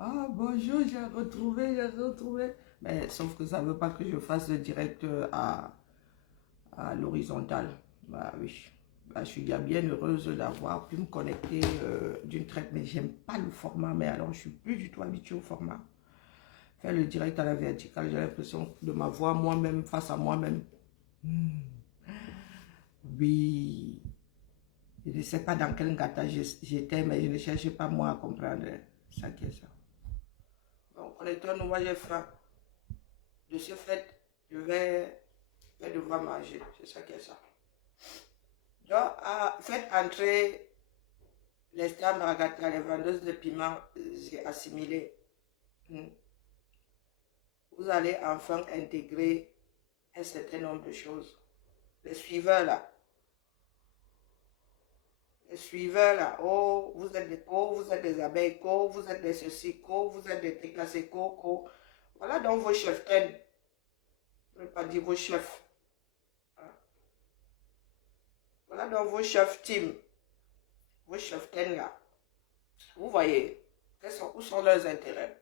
Ah, bonjour, j'ai retrouvé. Mais sauf que ça ne veut pas que je fasse le direct à l'horizontale. Bah oui. Bah, je suis bien heureuse d'avoir pu me connecter d'une traite, mais j'aime pas le format. Mais alors, je suis plus du tout habituée au format. Faire le direct à la verticale, j'ai l'impression de m'avoir moi-même face à moi-même. Oui. Je ne sais pas dans quel gâteau j'étais, mais je ne cherchais pas moi à comprendre ça qui est ça. Donc, connectons-nous, moi j'ai faim. De ce fait, je vais devoir manger. C'est ça qui est ça. Donc, faites entrer les stars Maragata, les vendeuses de piments, j'ai assimilé. Vous allez enfin intégrer un certain nombre de choses. Les suiveurs là. Les suiveurs là. Oh, vous êtes des co, vous êtes des abeilles co, vous êtes des ceci co, vous êtes des déclassés co. Voilà donc vos chefs. Je ne vais pas dire vos chefs. Voilà donc vos chefs team. Vos chefs là. Vous voyez, où sont leurs intérêts?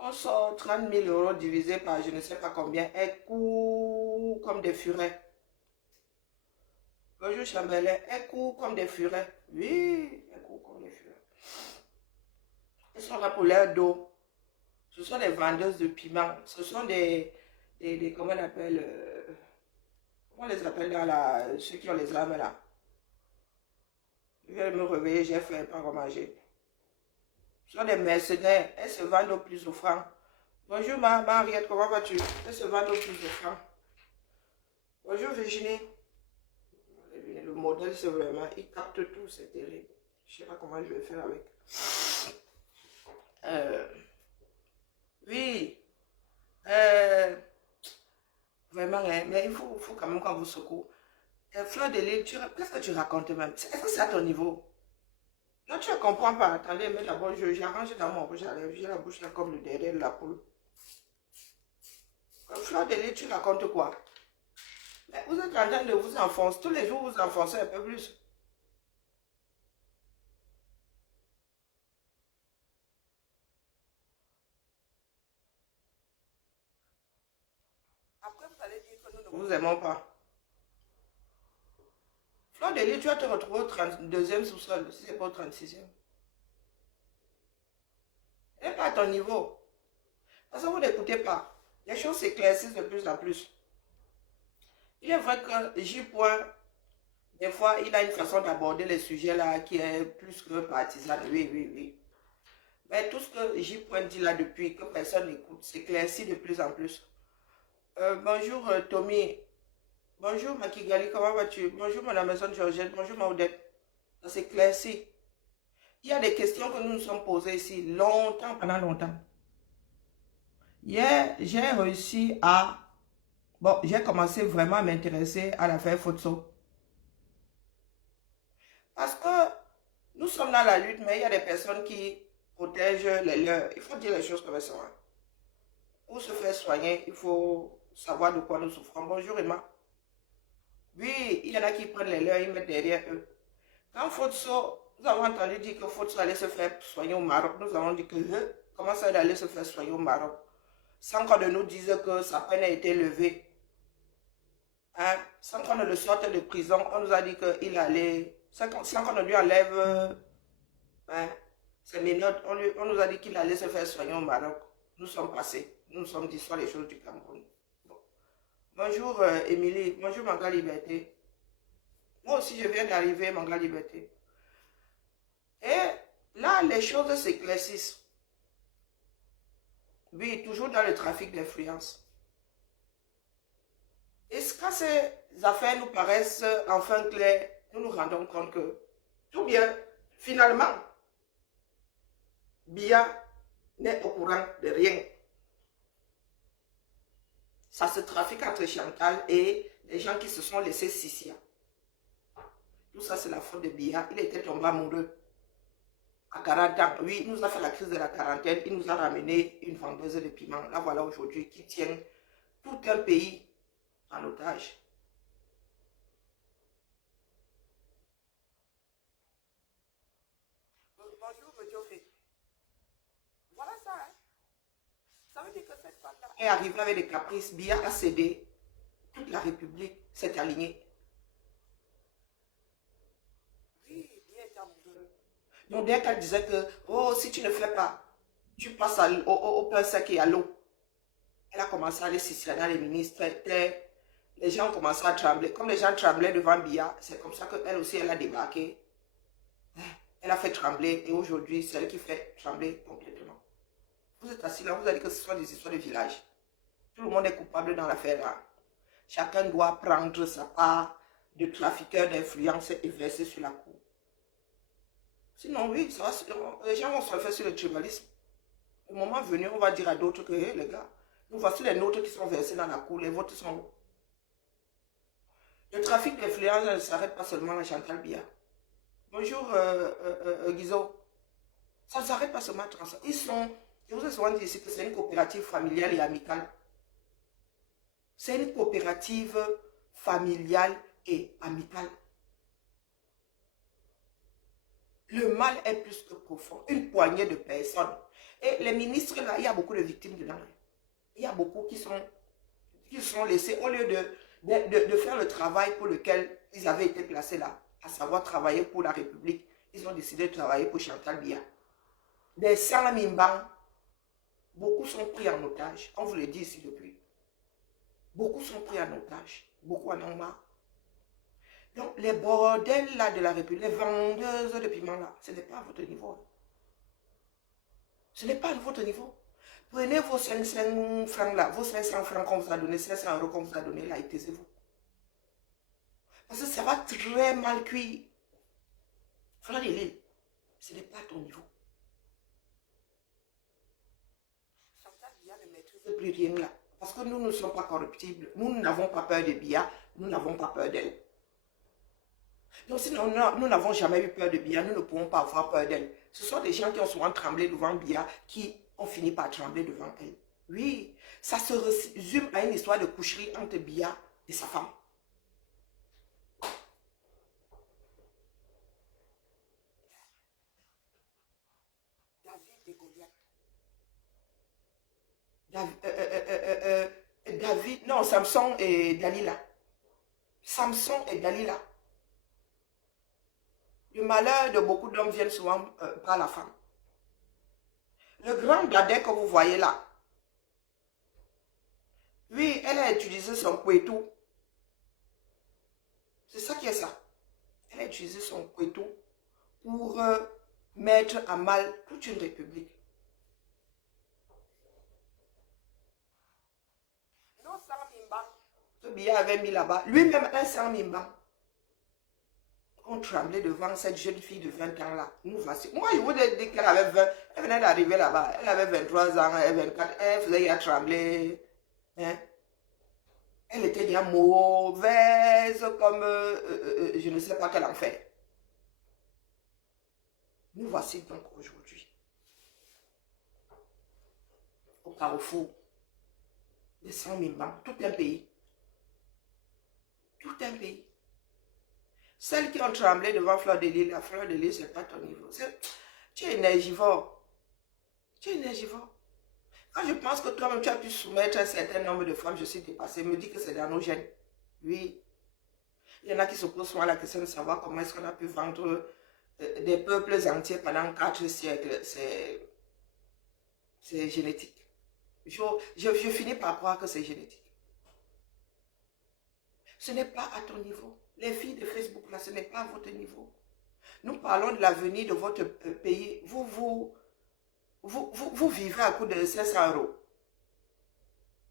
On sort 30 000 euros divisé par je ne sais pas combien, un coup comme des furets. Bonjour Chambelin, un coup comme des furets. Oui, un coup comme des furets. Ils sont là pour leur dos. Ce sont des vendeuses de piments. Ce sont comment on appelle, comment on les appelle là, ceux qui ont les armes là. Je vais me réveiller, j'ai faim, pas à manger. Ce sont des mercenaires, elles se vendent au plus offrant. Bonjour Mariette, comment vas-tu? Elles se vendent au plus offrant. Bonjour Virginie. Le modèle, c'est vraiment, il capte tout, c'est terrible. Je ne sais pas comment je vais faire avec. Euh, oui, euh, vraiment, hein, mais il faut quand même qu'on vous secoue. Fleur de lys, qu'est-ce que tu racontes même? Est-ce que c'est à ton niveau? Non, tu ne comprends pas. Attendez, mais d'abord, j'arrange dans mon bouche à lèvres. J'ai la bouche là comme le derrière de la poule. Fleur de lys, tu racontes quoi? Mais vous êtes en train de vous enfoncer. Tous les jours, vous enfoncez un peu plus. Après, vous allez dire que nous ne vous aimons pas. Fleur de lys, tu vas te retrouver au 32e sous-sol, si c'est pas au 36e. Et pas à ton niveau. Parce que vous n'écoutez pas. Les choses s'éclaircissent de plus en plus. Il est vrai que J. Point, des fois, il a une façon d'aborder les sujets là qui est plus que partisane. Oui, oui, oui. Mais tout ce que J. Point dit là depuis que personne n'écoute s'éclaircit de plus en plus. Bonjour Tommy. Bonjour Makigali, comment vas-tu? Bonjour mon Amazon Georgette. Bonjour Maudette. Ça s'éclaircit. Il y a des questions que nous nous sommes posées ici longtemps, pendant longtemps. Hier, j'ai réussi à... Bon, j'ai commencé vraiment à m'intéresser à l'affaire Fotso. Parce que nous sommes dans la lutte, mais il y a des personnes qui protègent les leurs. Il faut dire les choses comme ça. Hein. Pour se faire soigner, il faut savoir de quoi nous souffrons. Bonjour Emma. Oui, il y en a qui prennent les leurs, ils mettent derrière eux. Quand Fotso, nous avons entendu dire que Fotso allait se faire soigner au Maroc. Nous avons dit que, comment ça allait se faire soigner au Maroc? Sans qu'on ne nous dise que sa peine a été levée. Hein, sans qu'on ne le sorte de prison, on nous a dit qu'il allait, sans qu'on ne lui enlève hein, ses menottes, on nous a dit qu'il allait se faire soigner au Maroc. Nous sommes passés, nous nous sommes dit soit les choses du Cameroun. Bon. Bonjour Émilie, bonjour Manga Liberté. Moi aussi je viens d'arriver Manga Liberté. Et là les choses s'éclaircissent. Oui, toujours dans le trafic d'influence. Et quand ces affaires nous paraissent enfin claires, nous nous rendons compte que tout bien, finalement, Bia n'est au courant de rien. Ça se trafique entre Chantal et les gens qui se sont laissés Sissia. Tout ça, c'est la faute de Bia. Il était tombé amoureux à 40 ans. Oui, il nous a fait la crise de la quarantaine. Il nous a ramené une vendeuse de piment. Là, voilà aujourd'hui qui tient tout un pays en otage. Bonjour, Jofé. est arrivé avec des caprices. Biya a cédé. Toute la République s'est alignée. Donc, dès qu'elle disait que, oh, si tu ne fais pas, tu passes au pain sec et à l'eau. Elle a commencé à aller cicerner les ministres. Les gens ont commencé à trembler. Comme les gens tremblaient devant Biya, c'est comme ça qu'elle aussi, elle a débarqué. Elle a fait trembler. Et aujourd'hui, c'est elle qui fait trembler complètement. Vous êtes assis là, vous allez dire que ce sont des histoires de village. Tout le monde est coupable dans l'affaire là. Chacun doit prendre sa part de trafiqueur d'influence et verser sur la cour. Sinon, oui, ça va, les gens vont se refaire sur le tribalisme. Au moment venu, on va dire à d'autres que, hey, les gars, nous voici les nôtres qui sont versés dans la cour, les vôtres sont où? Le trafic d'influence ne s'arrête pas seulement à Chantal Biya. Bonjour, Guizot. Ça ne s'arrête pas seulement à Transat. Je vous ai souvent dit ici que c'est une coopérative familiale et amicale. C'est une coopérative familiale et amicale. Le mal est plus que profond. Une poignée de personnes. Et les ministres, là, il y a beaucoup de victimes dedans. Il y a beaucoup qui sont laissés, au lieu de faire le travail pour lequel ils avaient été placés là, à savoir travailler pour la République, ils ont décidé de travailler pour Chantal Biya. Des 100 Mimbang, beaucoup sont pris en otage. On vous le dit ici depuis. Beaucoup sont pris en otage. Beaucoup en ont marre. Donc, les bordels là de la République, les vendeuses de piment là, ce n'est pas à votre niveau. Ce n'est pas à votre niveau. Prenez vos 500 francs là, vos 500 francs qu'on vous a donné, 500 € qu'on vous a donné là, et taisez-vous. Parce que ça va très mal cuire. Fleur de l'île, ce n'est pas à ton niveau. Chantal Biya ne maîtrise plus rien là. Parce que nous ne sommes pas corruptibles. Nous n'avons pas peur de Biya, nous n'avons pas peur d'elle. Donc si nous n'avons jamais eu peur de Biya, nous ne pouvons pas avoir peur d'elle. Ce sont des gens qui ont souvent tremblé devant Biya, qui ont fini par trembler devant elle. Oui, ça se résume à une histoire de coucherie entre Biya et sa femme. David et Goliath. David, non, Samson et Dalila. Samson et Dalila. Le malheur de beaucoup d'hommes vient souvent par la femme. Le grand dadais que vous voyez là, oui, elle a utilisé son couetou. C'est ça qui est ça. Elle a utilisé son couetou pour mettre à mal toute une république. Non, sans Mimba. Ce billet avait mis là-bas. Lui-même, un sans Mimba. On tremblait devant cette jeune fille de 20 ans là. Nous voici. Moi, je vous ai dit qu'elle avait 20. Elle venait d'arriver là-bas. Elle avait 23 ans, elle 24. Elle faisait y a trembler. Hein? Elle était déjà mauvaise comme je ne sais pas quel enfer. Nous voici donc aujourd'hui au carrefour de 100 000 banques. Tout un pays. Tout un pays. Celles qui ont tremblé devant Fleur de Lys, la Fleur de Lys, c'est pas ton niveau. Tu es énergivore. Tu es énergivore. Quand je pense que toi-même, tu as pu soumettre un certain nombre de femmes, je suis dépassée, me dis que c'est dans nos gènes. Oui. Il y en a qui se posent souvent la question de savoir comment est-ce qu'on a pu vendre des peuples entiers pendant 4 siècles. C'est génétique. Je finis par croire que c'est génétique. Ce n'est pas à ton niveau. Les filles de Facebook, là, ce n'est pas à votre niveau. Nous parlons de l'avenir de votre pays. Vous vivez à coût de 500 €.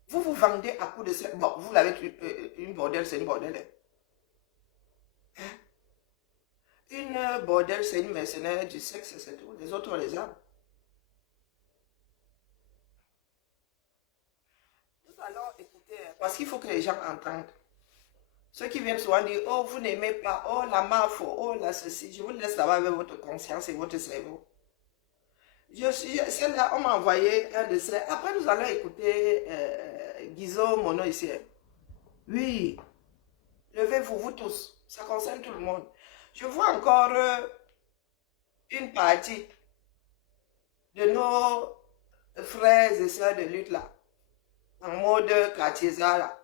Vous vous vendez à coût de 500 €. Bon, vous l'avez une bordelle, c'est une bordelle. Hein? Une bordelle, c'est une mercenaire du sexe, c'est tout. Les autres, on les aime. Nous allons écouter, parce qu'il faut que les gens entendent. Ceux qui viennent souvent dire, oh, vous n'aimez pas, oh, la mafia, oh, la ceci. Je vous laisse savoir avec votre conscience et votre cerveau. Celle-là, on m'a envoyé un dessin. Après, nous allons écouter Guizot Mono ici. Oui, levez-vous, vous tous. Ça concerne tout le monde. Je vois encore une partie de nos frères et sœurs de lutte là. en mode Cartier là.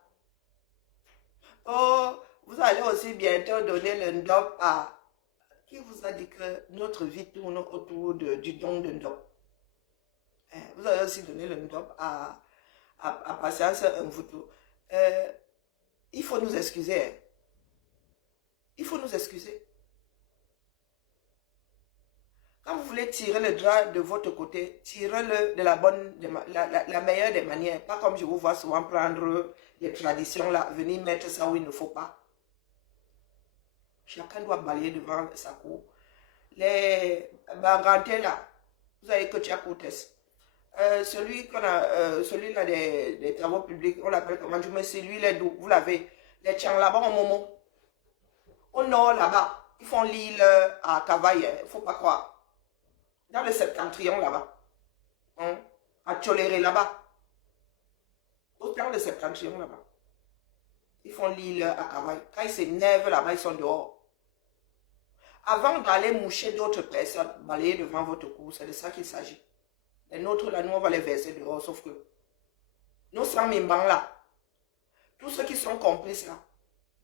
Oh, vous allez aussi bientôt donner le ndop à... Qui vous a dit que notre vie tourne autour du don de ndop? Vous allez aussi donner le ndop à Patience Mvutu. Il faut nous excuser. Hein. Il faut nous excuser. Quand vous voulez tirer le drap de votre côté, tirez-le de la bonne, la meilleure des manières. Pas comme je vous vois souvent prendre les traditions là, venir mettre ça où il ne faut pas. Chacun doit balayer devant sa cour. Les bagantés là, vous avez que Tchakoutes. Celui-là des travaux publics, on l'appelle comment? Je me suis lui, les doux, vous l'avez. Les Tchang là-bas, au Momo. Au nord là-bas, ils font l'île à Cavaille, il ne faut pas croire. Dans le septentrion là-bas. Hein? À Tcholéré là-bas. Dans le septentrion là-bas. Ils font l'île à Cavaille. Quand ils s'énervent là-bas, ils sont dehors. Avant d'aller moucher d'autres personnes, balayer devant votre cour, c'est de ça qu'il s'agit. Les nôtres là, nous on va les verser dehors, sauf que nous sommes mimbans là. Tous ceux qui sont complices là.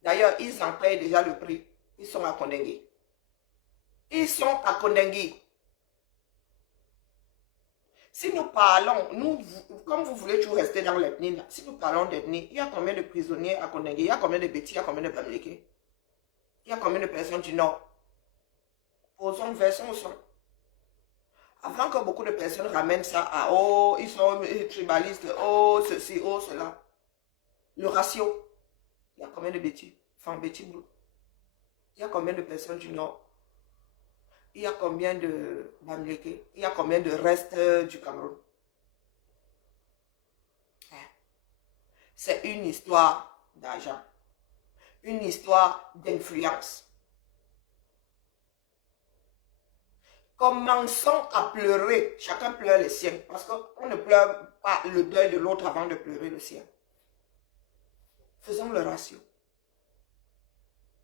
D'ailleurs, ils en payent déjà le prix. Ils sont à Kondengui. Ils sont à Kondengui. Si nous parlons, comme vous voulez toujours rester dans l'ethnie, si nous parlons d'ethnie, il y a combien de prisonniers à Kondengui? Il y a combien de Bétis? Il y a combien de Bamileke? Il y a combien de personnes du Nord? Posons, versons au son. Avant que beaucoup de personnes ramènent ça à oh, ils sont tribalistes, oh, ceci, oh, cela. Le ratio, il y a combien de Bétis? Enfin, Bétis Blue. Il y a combien de personnes du Nord? Il y a combien de Bamileke? Il y a combien de restes du Cameroun? C'est une histoire d'argent. Une histoire d'influence. Commençons à pleurer. Chacun pleure les siens. Parce qu'on ne pleure pas le deuil de l'autre avant de pleurer le sien. Faisons le ratio.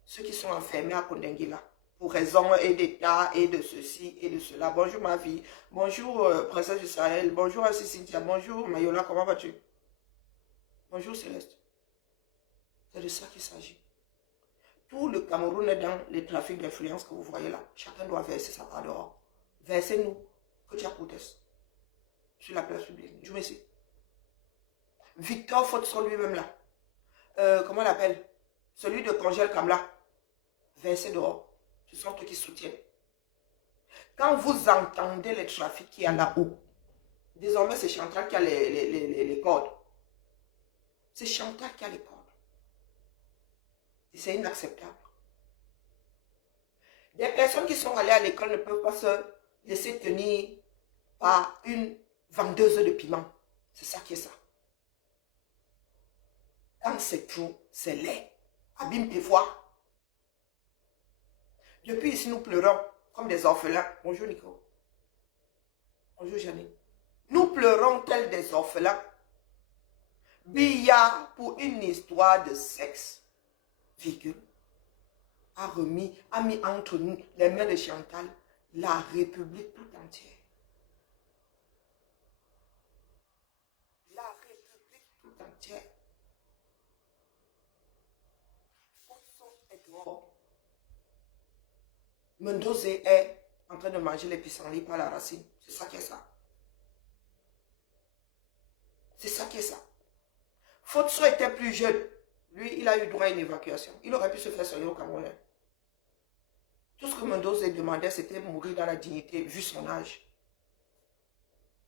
Ceux qui sont enfermés à Kondengui là, pour raison et d'État et de ceci et de cela. Bonjour ma vie. Bonjour princesse du Sahel. Bonjour Assis Cynthia. Bonjour Mayola, comment vas-tu? Bonjour Céleste. C'est de ça qu'il s'agit. Tout le Cameroun est dans les trafics d'influence que vous voyez là. Chacun doit verser sa part dehors. Versez-nous que tu as protesté sur la place publique. Je me suis. Victor Fotson lui-même là. Comment on l'appelle? Celui de Congel Kamla. Versez dehors. Ce sont ceux qui soutiennent. Quand vous entendez les trafics qu'il y a là-haut, désormais c'est Chantal qui a les cordes. C'est Chantal qui a les cordes. Et c'est inacceptable. Des personnes qui sont allées à l'école ne peuvent pas se laisser tenir par une vendeuse de piment. C'est ça qui est ça. Quand c'est trop, c'est laid. Abîme tes voix. Depuis ici, nous pleurons comme des orphelins. Bonjour Nico. Bonjour Janine. Nous pleurons tels des orphelins. Biya, pour une histoire de sexe, virgule, a mis entre nous, les mains de Chantal, la République tout entière. La République tout entière. Mendoza est en train de manger les pissenlits par la racine. C'est ça qui est ça. C'est ça qui est ça. Fotso était plus jeune. Lui, il a eu droit à une évacuation. Il aurait pu se faire soigner au Cameroun. Tout ce que Mendoza demandait, c'était mourir dans la dignité, vu son âge.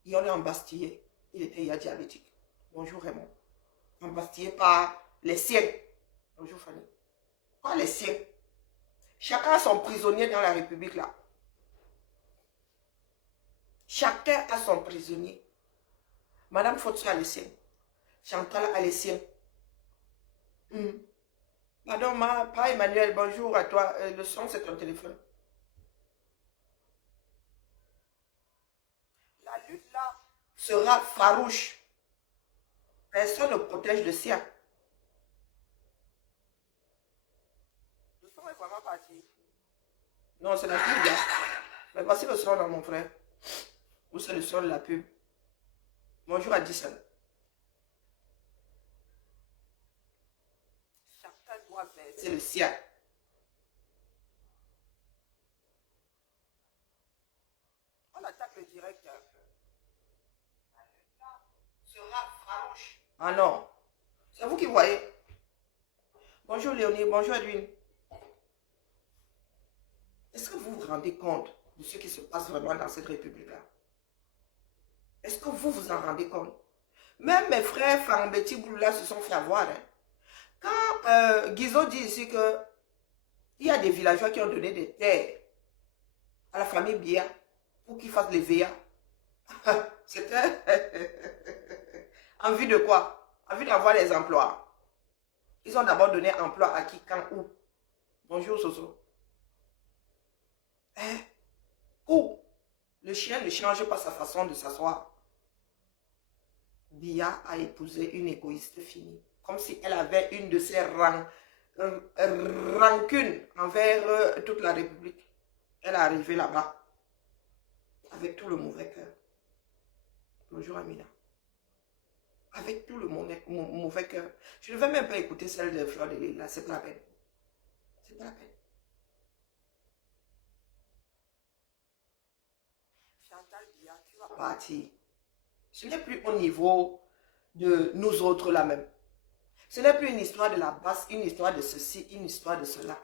Et on l'a embastillé. Il était diabétique. Bonjour Raymond. Embastillé par les siens. Bonjour Fanny. Par les siens. Chacun a son prisonnier dans la République là. Chacun a son prisonnier. Madame Fotso a les siens. Chantal a les siens. Madame, pas Emmanuel, bonjour à toi. Le son, c'est ton téléphone. La lutte là sera farouche. Personne ne protège le sien. Le son est vraiment parti. Non, c'est la pub là. Mais voici le son dans mon frère. Où c'est le son de la pub? Bonjour à Disson. c'est le sien. On attaque le directeur. Sera farouche. Ah non. C'est vous qui voyez. Bonjour Léonie, bonjour Edwin. Est-ce que vous vous rendez compte de ce qui se passe vraiment dans cette république-là? Est-ce que vous vous en rendez compte? Même mes frères Fambeti Bouloula se sont fait avoir. Hein. Quand Guizot dit ici que il y a des villageois qui ont donné des terres à la famille Bia pour qu'ils fassent les VA. C'était en vue de quoi? En vue d'avoir les emplois. Ils ont d'abord donné emploi à qui, quand, où? Bonjour Soso. Hein? Où? Le chien ne change pas sa façon de s'asseoir. Bia a épousé une égoïste finie. Comme si elle avait une de ses rancunes envers toute la République. Elle est arrivée là-bas avec tout le mauvais cœur. Bonjour Amina. Avec tout le mauvais cœur. Je ne vais même pas écouter celle de Fleur de Lille là, c'est pas la peine. C'est pas la peine. Chantal Bia, tu vas partir. Ce n'est plus au niveau de nous autres là même. Ce n'est plus une histoire de la basse, une histoire de ceci, une histoire de cela.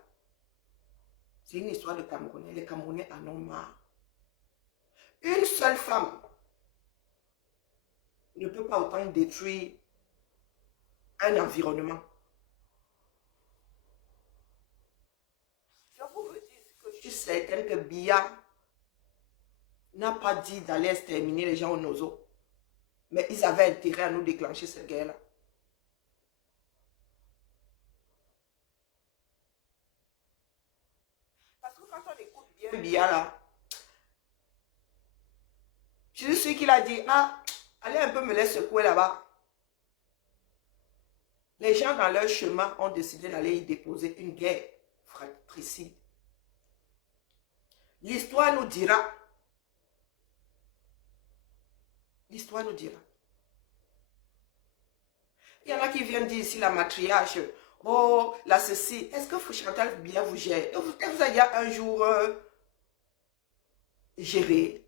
C'est une histoire de Camerounais. Les Camerounais en ont marre. Une seule femme ne peut pas autant détruire un environnement. Je vous dis que je suis certaine que Bia n'a pas dit d'aller exterminer les gens au Nozo. Mais ils avaient intérêt à nous déclencher cette guerre-là. Parce que quand on écoute bien Bia là, je suis sûr qu'il a dit, ah, allez un peu me laisser secouer là-bas. Les gens dans leur chemin ont décidé d'aller y déposer une guerre fratricide. L'histoire nous dira. L'histoire nous dira. Il y en a qui viennent dire ici la matriarche. Oh, la ceci. Est-ce que Chantal bien vous gère? Elle vous a dit un jour géré.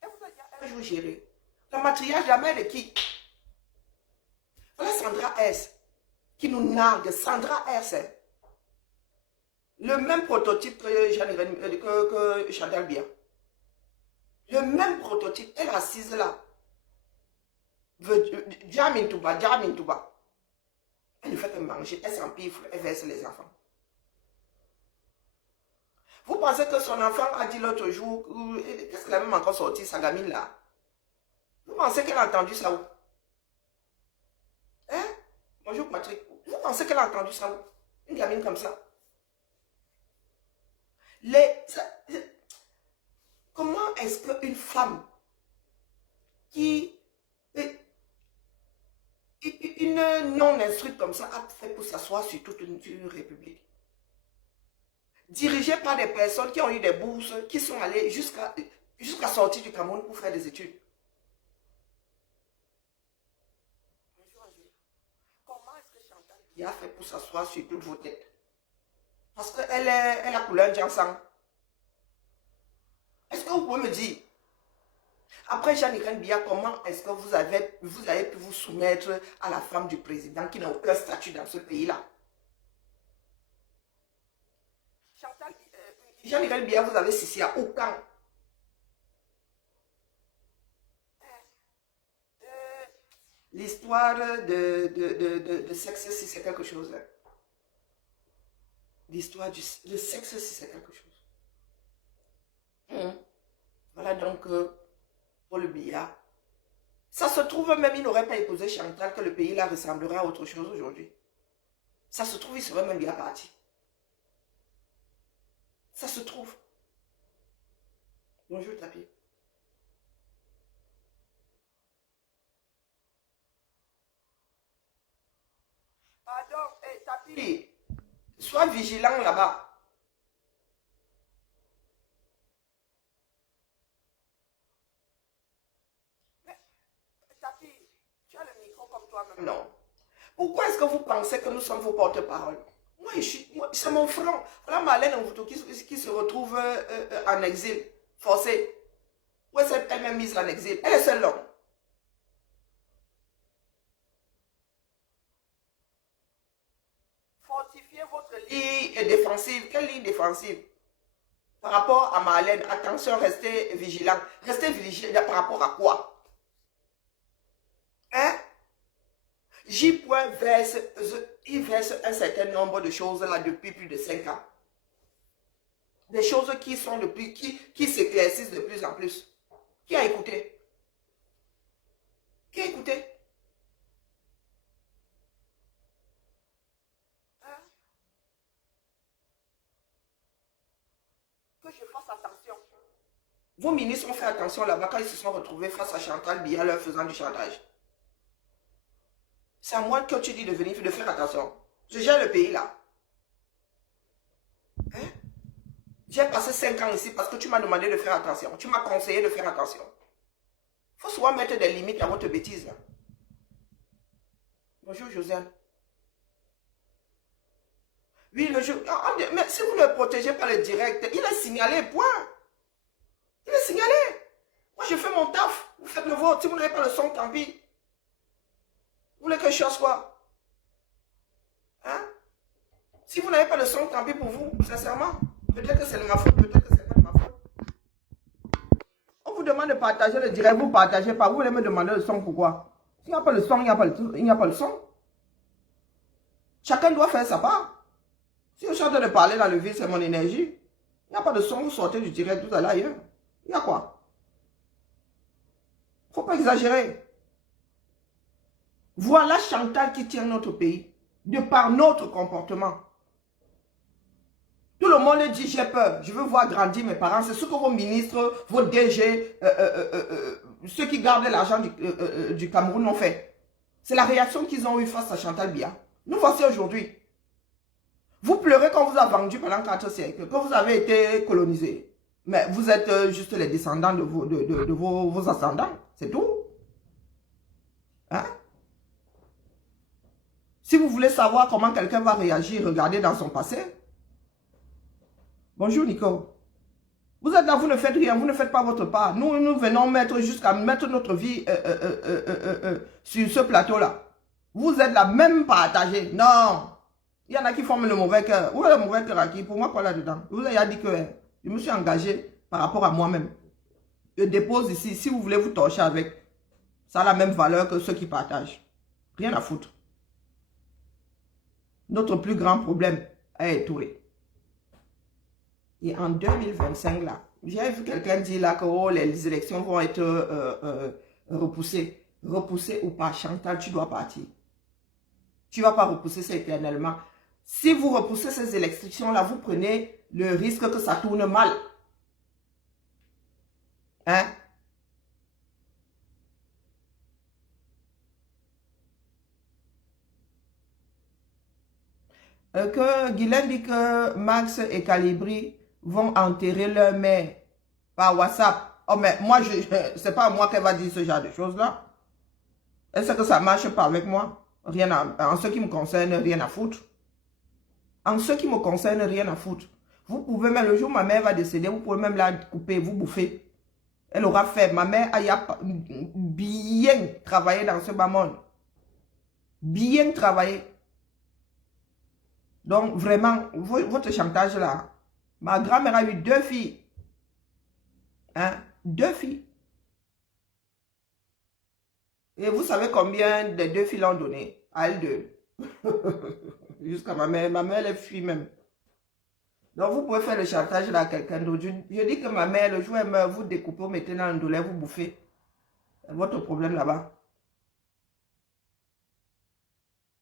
Elle vous a dit un jour géré. La matriarche, la mère de qui? Voilà Sandra S. Qui nous nargue. Sandra S. Le même prototype que Chantal Bia. Le même prototype. Elle est assise là. Jamin Touba. Elle ne fait que manger. Elle s'empifle. Elle verse les enfants. Vous pensez que son enfant a dit l'autre jour, qu'est-ce qu'elle a même encore sorti, sa gamine là? Vous pensez qu'elle a entendu ça où? Hein? Bonjour Patrick. Vous pensez qu'elle a entendu ça où? Une gamine comme ça? Comment est-ce qu'une femme qui est une non-instruite comme ça a fait pour s'asseoir sur toute une république? Dirigée par des personnes qui ont eu des bourses, qui sont allées jusqu'à sortir du Cameroun pour faire des études. Comment est-ce que Chantal a fait pour s'asseoir sur toutes vos têtes? Parce qu'elle a couleur Jansan. Est-ce que vous pouvez me dire, après Jeanne-Irène Bia, comment est-ce que vous avez pu vous soumettre à la femme du président qui n'a aucun statut dans ce pays-là? Jeanne-Irène Bia, vous avez Sissi à aucun. L'histoire de sexe, si c'est quelque chose. L'histoire de sexe, si c'est quelque chose. Voilà donc Paul Biya. Ça se trouve même, il n'aurait pas épousé Chantal, que le pays là ressemblerait à autre chose aujourd'hui. Ça se trouve, il serait même bien parti. Ça se trouve. Bonjour Tapi. Pardon, Tapi, sois vigilant là-bas. comme toi-même. Non. Pourquoi est-ce que vous pensez que nous sommes vos porte-parole? Moi, c'est mon frère. Voilà Marlène Mvuto qui se retrouve en exil, forcé. Où est-ce qu'elle m'a mise en exil? Elle est seule l'homme. Fortifiez votre ligne défensive. Quelle ligne défensive? Par rapport à Marlène, attention, restez vigilant. Restez vigilant par rapport à quoi? Hein? Il verse un certain nombre de choses là depuis plus de 5 ans. Des choses qui sont qui s'éclaircissent de plus en plus. Qui a écouté? Qui a écouté? Hein? Que je fasse attention. Vos ministres ont fait attention là-bas quand ils se sont retrouvés face à Chantal Biya leur faisant du chantage. C'est à moi que tu dis de venir, de faire attention. Je gère le pays là. Hein? J'ai passé 5 ans ici parce que tu m'as demandé de faire attention. Tu m'as conseillé de faire attention. Il faut souvent mettre des limites à votre bêtise. Là. Bonjour Josiane. Oui, le jour. Mais si vous ne le protégez pas le direct, il est signalé, point. Il est signalé. Moi, je fais mon taf. Vous faites le vôtre. Si vous n'avez pas le son, tant pis. Vous voulez que je fasse quoi? Hein? Si vous n'avez pas le son, tant pis pour vous, sincèrement. Peut-être que c'est de ma faute, peut-être que c'est pas de ma faute. On vous demande de partager le direct, vous ne partagez pas. Vous voulez me demander le son, pourquoi? S'il n'y a pas le son, il n'y a pas le son. Chacun doit faire sa part. Si je suis en train de parler dans le vide, c'est mon énergie. Il n'y a pas de son, vous sortez du direct, vous allez ailleurs. Il y a quoi? Il ne faut pas exagérer. Voilà Chantal qui tient notre pays, de par notre comportement. Tout le monde dit, j'ai peur, je veux voir grandir mes parents. C'est ce que vos ministres, vos DG, ceux qui gardent l'argent du Cameroun ont fait. C'est la réaction qu'ils ont eue face à Chantal Biya. Nous voici aujourd'hui. Vous pleurez quand on vous a vendu pendant 4 siècles, quand vous avez été colonisé. Mais vous êtes juste les descendants de vos ascendants, c'est tout. Hein? Si vous voulez savoir comment quelqu'un va réagir, regardez dans son passé. Bonjour Nico. Vous êtes là, vous ne faites rien, vous ne faites pas votre part. Nous venons jusqu'à mettre notre vie sur ce plateau-là. Vous êtes là, même partagé. Non. Il y en a qui forment le mauvais cœur. Où est le mauvais cœur à qui? Pour moi, quoi là-dedans? Je vous ai dit que je me suis engagé par rapport à moi-même. Je dépose ici. Si vous voulez vous torcher avec, ça a la même valeur que ceux qui partagent. Rien à foutre. Notre plus grand problème est Touré. Et en 2025, là, j'ai vu quelqu'un dire là que oh, les élections vont être repoussées. Repoussées ou pas, Chantal, tu dois partir. Tu ne vas pas repousser ça éternellement. Si vous repoussez ces élections-là, vous prenez le risque que ça tourne mal. Hein? Que Guylaine dit que Max et Calibri vont enterrer leur mère par WhatsApp. Oh, mais moi, c'est pas à moi qu'elle va dire ce genre de choses-là. Est-ce que ça marche pas avec moi? Rien en ce qui me concerne, rien à foutre. En ce qui me concerne, rien à foutre. Vous pouvez même, le jour où ma mère va décéder, vous pouvez même la couper, vous bouffer. Elle aura fait. Ma mère a bien travaillé dans ce bas monde. Bien travaillé. Donc, vraiment, votre chantage là, ma grand-mère a eu 2 filles. Hein? 2 filles. Et vous savez combien des 2 filles l'ont donné? À elle 2. Jusqu'à ma mère. Ma mère, elle est fille même. Donc, vous pouvez faire le chantage là à quelqu'un d'autre. Je dis que ma mère, le jour où elle meurt, vous découpez, vous mettez dans un douleur, vous bouffez. C'est votre problème là-bas.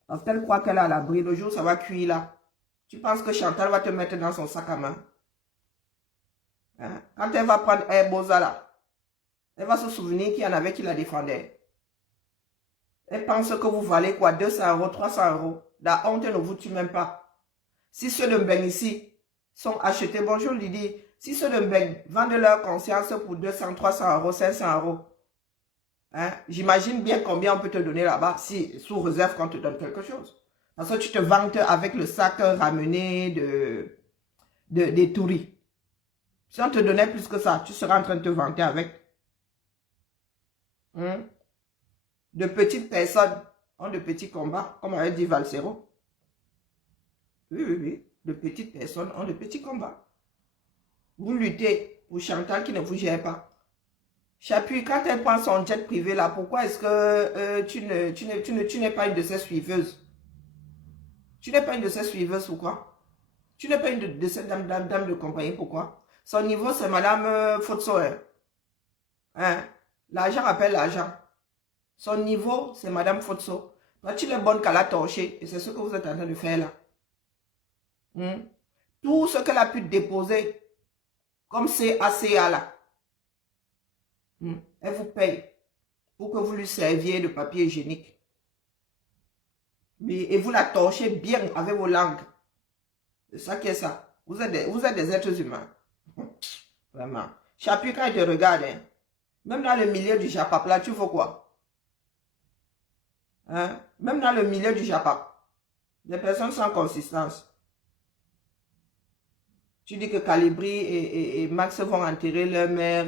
Parce qu'elle croit qu'elle est à l'abri. Le jour où ça va cuire là. Tu penses que Chantal va te mettre dans son sac à main? Hein? Quand elle va prendre Boza là, elle va se souvenir qu'il y en avait qui la défendaient. Elle pense que vous valez quoi? 200 €, 300 €. La honte ne vous tue même pas. Si ceux de Mbeng ici sont achetés, bonjour Lydie, si ceux de Mbeng vendent leur conscience pour 200, 300 €, 500 €, Hein? J'imagine bien combien on peut te donner là-bas, si, sous réserve qu'on te donne quelque chose. Parce que tu te vantes avec le sac ramené des touris. Si on te donnait plus que ça, tu seras en train de te vanter avec. Hein? De petites personnes ont de petits combats, comme avait dit Valsero. Oui, oui, oui. De petites personnes ont de petits combats. Vous luttez pour Chantal qui ne vous gère pas. Chapuis, quand elle prend son jet privé là, pourquoi est-ce que tu n'es pas une de ses suiveuses? Tu n'es pas une de ses suiveuses, pourquoi? Tu n'es pas une de ces dames de compagnie, pourquoi? Son niveau, c'est Madame Fotso. Hein? L'argent appelle l'argent. Son niveau, c'est Madame Fotso. Toi, tu n'es bonne qu'à la torcher. Et c'est ce que vous êtes en train de faire là. Tout ce qu'elle a pu déposer, comme CACA là, elle vous paye pour que vous lui serviez de papier hygiénique. Et vous la torchez bien avec vos langues. C'est ça qui est ça. Vous êtes des êtres humains. Vraiment. Chapuis, quand il te regarde, hein, même dans le milieu du Japap, là, tu fais quoi? Hein? Même dans le milieu du Japap, des personnes sans consistance. Tu dis que Calibri et Max vont enterrer leur mère.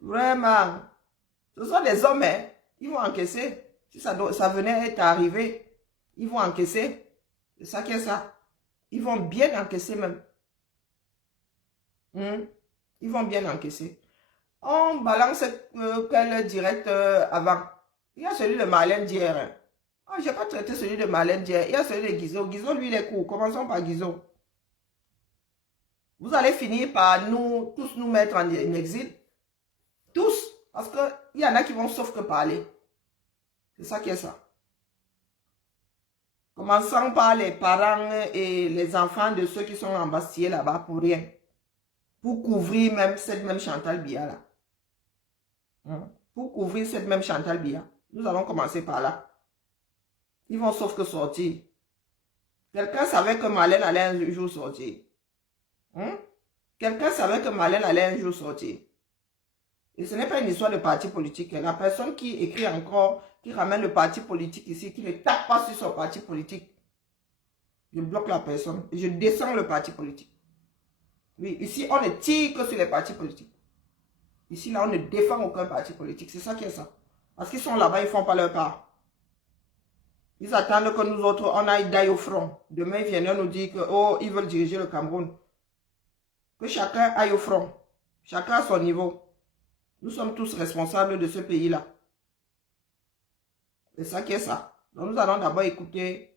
Vraiment. Ce sont des hommes, hein. Ils vont encaisser. Si ça venait être arrivé, ils vont encaisser. C'est ça qui est ça. Ils vont bien encaisser même. Ils vont bien encaisser. On balance quel direct avant. Il y a celui de Marlène d'hier. Hein. Oh, je n'ai pas traité celui de Marlène d'hier. Il y a celui de Guizot. Guizot, lui, il est court. Commençons par Guizot. Vous allez finir par tous nous mettre en exil. Tous. Parce qu'il y en a qui vont sauf que parler. C'est ça qui est ça. Commençons par les parents et les enfants de ceux qui sont embastillés là-bas pour rien. Pour couvrir même cette même Chantal Biya là. Pour couvrir cette même Chantal Biya. Nous allons commencer par là. Ils vont sauf que sortir. Quelqu'un savait que Marlène allait un jour sortir. Quelqu'un savait que Marlène allait un jour sortir. Et ce n'est pas une histoire de parti politique. La personne qui écrit encore, qui ramène le parti politique ici, qui ne tape pas sur son parti politique, je bloque la personne et je descends le parti politique. Oui, ici, on ne tire que sur les partis politiques. Ici, là, on ne défend aucun parti politique. C'est ça qui est ça. Parce qu'ils sont là-bas, ils ne font pas leur part. Ils attendent que nous autres, on aille d'aille au front. Demain, ils viennent nous dire que, oh, ils veulent diriger le Cameroun. Que chacun aille au front. Chacun à son niveau. Nous sommes tous responsables de ce pays-là. C'est ça qui est ça. Donc, nous allons d'abord écouter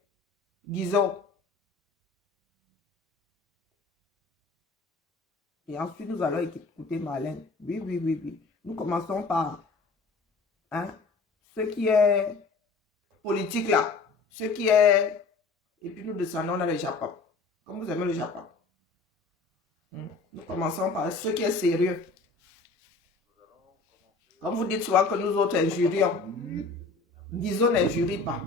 Guizot. Et ensuite, nous allons écouter Marlène. Oui, oui, oui, oui. Nous commençons par ce qui est politique là. Ce qui est... Et puis nous descendons dans le Japon. Comme vous aimez le Japon. Nous commençons par ce qui est sérieux. Comme vous dites souvent que nous autres injurions. Disons n'injurie pas.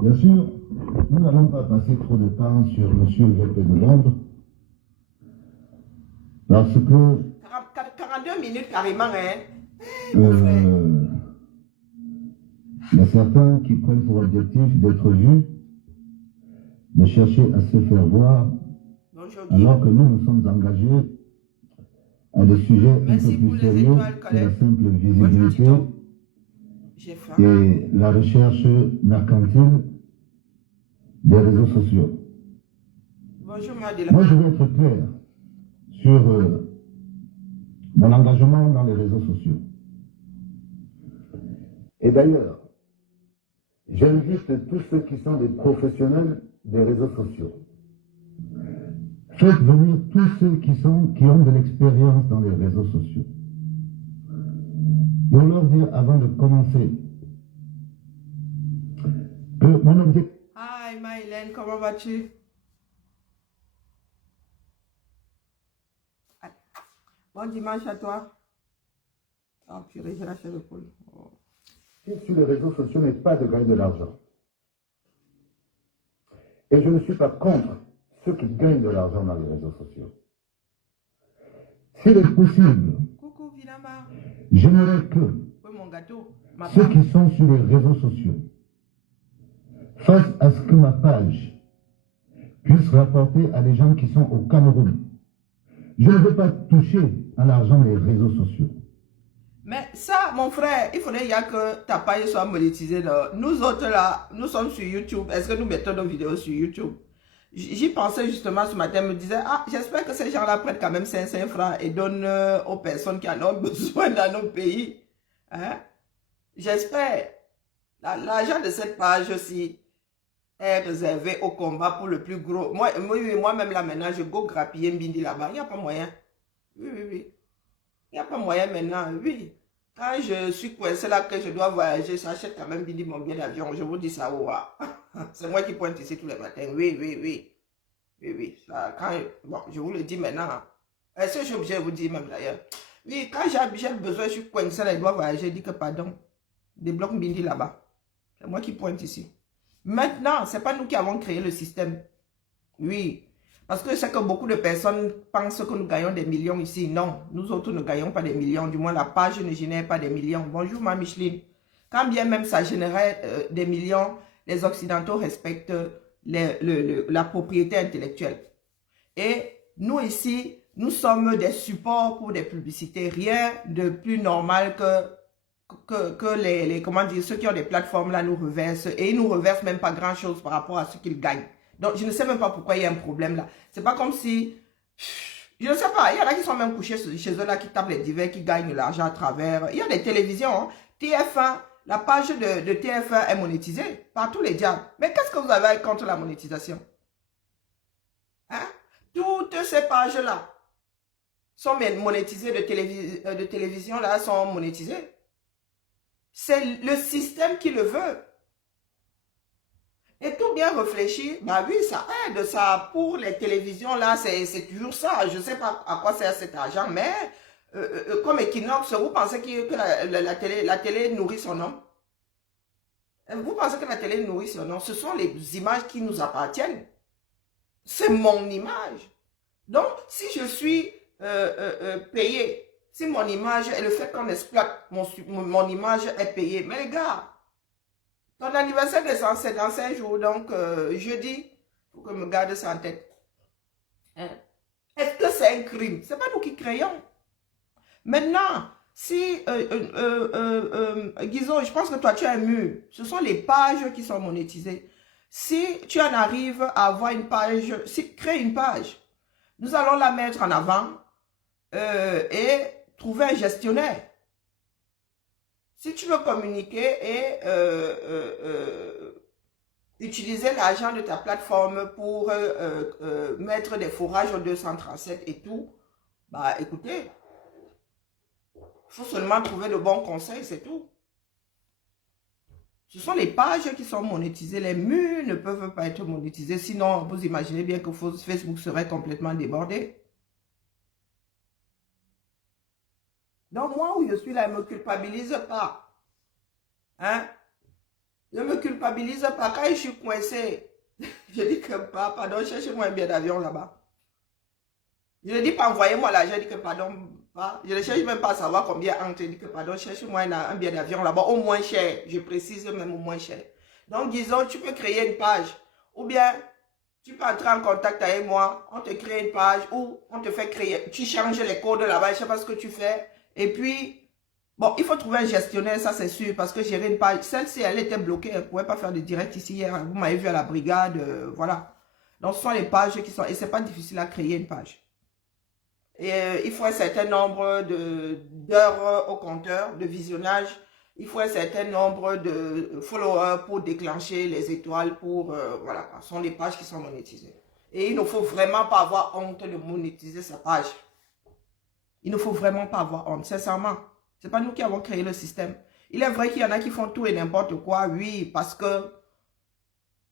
Bien sûr, nous n'allons pas passer trop de temps sur M. VP de Londres. Parce que... 42 minutes carrément, hein. Il y a certains qui prennent pour objectif d'être vus, de chercher à se faire voir, alors que nous sommes engagés à des sujets un peu plus sérieux que la simple visibilité et la recherche mercantile des réseaux sociaux. Bonjour, moi, je veux être clair sur mon engagement dans les réseaux sociaux. Et d'ailleurs, j'invite tous ceux qui sont des professionnels des réseaux sociaux. Faites venir tous ceux qui ont de l'expérience dans les réseaux sociaux. Pour leur dire avant de commencer que mon objectif... Hi Maïlène, comment vas-tu? Bon dimanche à toi. Oh purée, j'ai lâché le poule. Oh. Sur les réseaux sociaux n'est pas de gagner de l'argent. Et je ne suis pas contre ceux qui gagnent de l'argent dans les réseaux sociaux. s'il est possible, Coucou, Vinama. j'aimerais que Oui, mon gâteau. ceux qui sont sur les réseaux sociaux fassent à ce que ma page puisse rapporter à des gens qui sont au Cameroun. Je ne veux pas toucher à l'argent des réseaux sociaux. Mais ça, mon frère, il faudrait que ta page soit monétisée. Là. Nous autres, là, nous sommes sur YouTube. Est-ce que nous mettons nos vidéos sur YouTube? J'y pensais justement ce matin, me disais, ah, j'espère que ces gens-là prennent quand même 500 francs et donnent aux personnes qui en ont besoin dans nos pays. Hein? J'espère. L'argent de cette page aussi est réservé au combat pour le plus gros. Moi-même là maintenant, je go grappiller Mbindi là-bas. Il n'y a pas moyen. Oui. Il n'y a pas moyen maintenant. Oui. Quand je suis coincé là, que je dois voyager, j'achète quand même Mbindi mon billet d'avion. Je vous dis ça. C'est moi qui pointe ici tous les matins. Oui. Ça, bon, je vous le dis maintenant. Est-ce que je suis obligé de vous dire même d'ailleurs? Oui, quand j'ai besoin, je suis coincé là, je dois voyager, je dis que pardon. Débloque Mbindi là-bas. C'est moi qui pointe ici. Maintenant, ce n'est pas nous qui avons créé le système. Oui. Parce que c'est que beaucoup de personnes pensent que nous gagnons des millions ici. Non, nous autres ne gagnons pas des millions. Du moins, la page ne génère pas des millions. Bonjour, ma Micheline. Quand bien même ça générait des millions, les Occidentaux respectent la propriété intellectuelle. Et nous ici, nous sommes des supports pour des publicités. Rien de plus normal que comment dire, ceux qui ont des plateformes là nous reversent. Et ils nous reversent même pas grand chose par rapport à ce qu'ils gagnent. Donc, je ne sais même pas pourquoi il y a un problème là. C'est pas comme si... Je ne sais pas. Il y en a qui sont même couchés chez eux là, qui tapent les divers, qui gagnent l'argent à travers. Il y a des télévisions. Hein. TF1, la page de TF1 est monétisée par tous les diables. Mais qu'est-ce que vous avez contre la monétisation? Hein? Toutes ces pages-là sont monétisées de télévision là, sont monétisées. C'est le système qui le veut. Et tout bien réfléchi, bah oui, ça aide, ça, pour les télévisions, là, c'est toujours ça. Je ne sais pas à quoi sert cet argent, mais comme Equinox, vous pensez que la télé nourrit son nom? Vous pensez que la télé nourrit son nom? Ce sont les images qui nous appartiennent. C'est mon image. Donc, si je suis payé, si mon image, et le fait qu'on exploite mon image est payé, mais les gars, ton anniversaire c'est dans 5 jours, donc jeudi, il faut que je me garde ça en tête. Hein? Est-ce que c'est un crime? Ce n'est pas nous qui créons. Maintenant, si, Guizot, je pense que toi tu as un mur. Ce sont les pages qui sont monétisées. Si tu en arrives à avoir une page, crée une page. Nous allons la mettre en avant et trouver un gestionnaire. Si tu veux communiquer et utiliser l'argent de ta plateforme pour mettre des fourrages au 237 et tout, bah écoutez, il faut seulement trouver de bons conseils, c'est tout. Ce sont les pages qui sont monétisées, les murs ne peuvent pas être monétisés, sinon vous imaginez bien que Facebook serait complètement débordé. Donc moi où je suis là, je ne me culpabilise pas. Hein? Je ne me culpabilise pas. Quand je suis coincé, je dis que pardon, cherchez-moi un billet d'avion là-bas. Je ne dis pas envoyez-moi l'argent, je dis que pardon, pas. Je ne cherche même pas à savoir combien entre, je dis que pardon, cherchez-moi un billet d'avion là-bas, au moins cher. Je précise même au moins cher. Donc disons, tu peux créer une page. Ou bien, tu peux entrer en contact avec moi, on te crée une page ou on te fait créer, tu changes les codes là-bas, je ne sais pas ce que tu fais. Et puis, bon, il faut trouver un gestionnaire, ça c'est sûr, parce que gérer une page, celle-ci, elle était bloquée, elle ne pouvait pas faire de direct ici hier. Vous m'avez vu à la brigade, voilà. Donc, ce sont les pages qui sont, et ce n'est pas difficile à créer une page. Et il faut un certain nombre d'heures au compteur, de visionnage. Il faut un certain nombre de followers pour déclencher les étoiles, pour, voilà, ce sont les pages qui sont monétisées. Et il ne faut vraiment pas avoir honte de monétiser sa page. Il ne faut vraiment pas avoir honte, sincèrement. Ce n'est pas nous qui avons créé le système. Il est vrai qu'il y en a qui font tout et n'importe quoi, oui, parce que,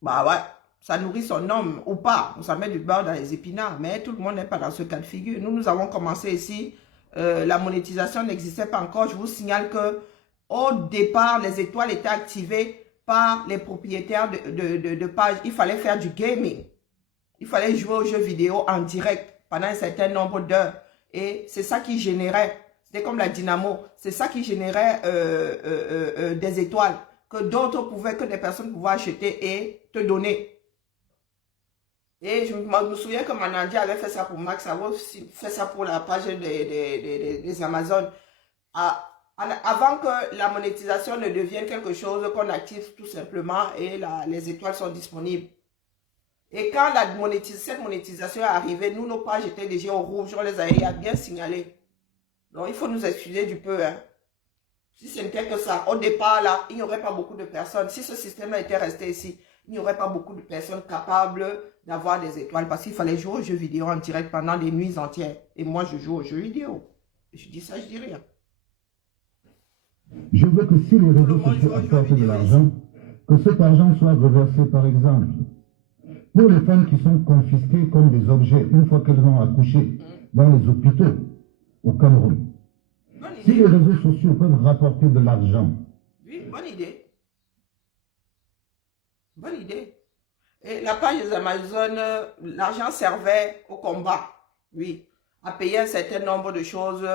bah ouais, ça nourrit son homme, ou pas, ça met du beurre dans les épinards, mais tout le monde n'est pas dans ce cas de figure. Nous avons commencé ici, la monétisation n'existait pas encore. Je vous signale que au départ, les étoiles étaient activées par les propriétaires de pages. Il fallait faire du gaming. Il fallait jouer aux jeux vidéo en direct pendant un certain nombre d'heures. Et c'est ça qui générait, c'était comme la dynamo, c'est ça qui générait des étoiles que d'autres pouvaient, que des personnes pouvaient acheter et te donner. Et je me souviens que Manandia avait fait ça pour Max, avait aussi fait ça pour la page des Amazones. Avant que la monétisation ne devienne quelque chose qu'on active tout simplement et les étoiles sont disponibles. Et quand cette monétisation est arrivée, nous, nos pages étaient déjà au rouge, on les avait bien signalées. Donc, il faut nous excuser du peu. Hein. Si ce n'était que ça, au départ, là, il n'y aurait pas beaucoup de personnes. Si ce système était resté ici, il n'y aurait pas beaucoup de personnes capables d'avoir des étoiles. Parce qu'il fallait jouer aux jeux vidéo en direct pendant des nuits entières. Et moi, je joue aux jeux vidéo. Je dis ça, je dis rien. Je veux que si les réseaux sociaux apportent de l'argent, que cet argent soit reversé, par exemple, pour les femmes qui sont confisquées comme des objets une fois qu'elles ont accouché dans les hôpitaux au Cameroun. Si les réseaux sociaux peuvent rapporter de l'argent. Oui, bonne idée. Bonne idée. Et la page des Amazones, l'argent servait au combat. Oui. À payer un certain nombre de choses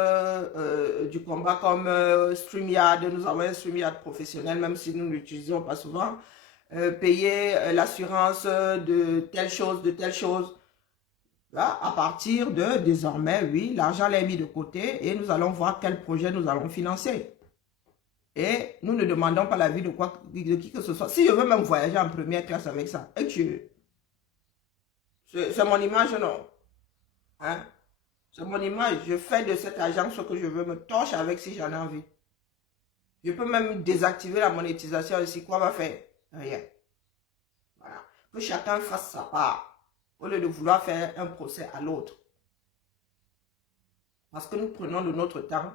du combat comme StreamYard. Nous avons un StreamYard professionnel, même si nous ne l'utilisons pas souvent. Payer l'assurance de telle chose, de telle chose. Là, à partir de désormais, oui, l'argent l'est mis de côté et nous allons voir quel projet nous allons financer. Et nous ne demandons pas l'avis de qui que ce soit. Si je veux même voyager en première classe avec ça, et que c'est mon image, non. Hein? C'est mon image. Je fais de cet argent ce que je veux, me torche avec si j'en ai envie. Je peux même désactiver la monétisation ici. Quoi va faire? Rien. Voilà. Que chacun fasse sa part. Au lieu de vouloir faire un procès à l'autre. Parce que nous prenons de notre temps.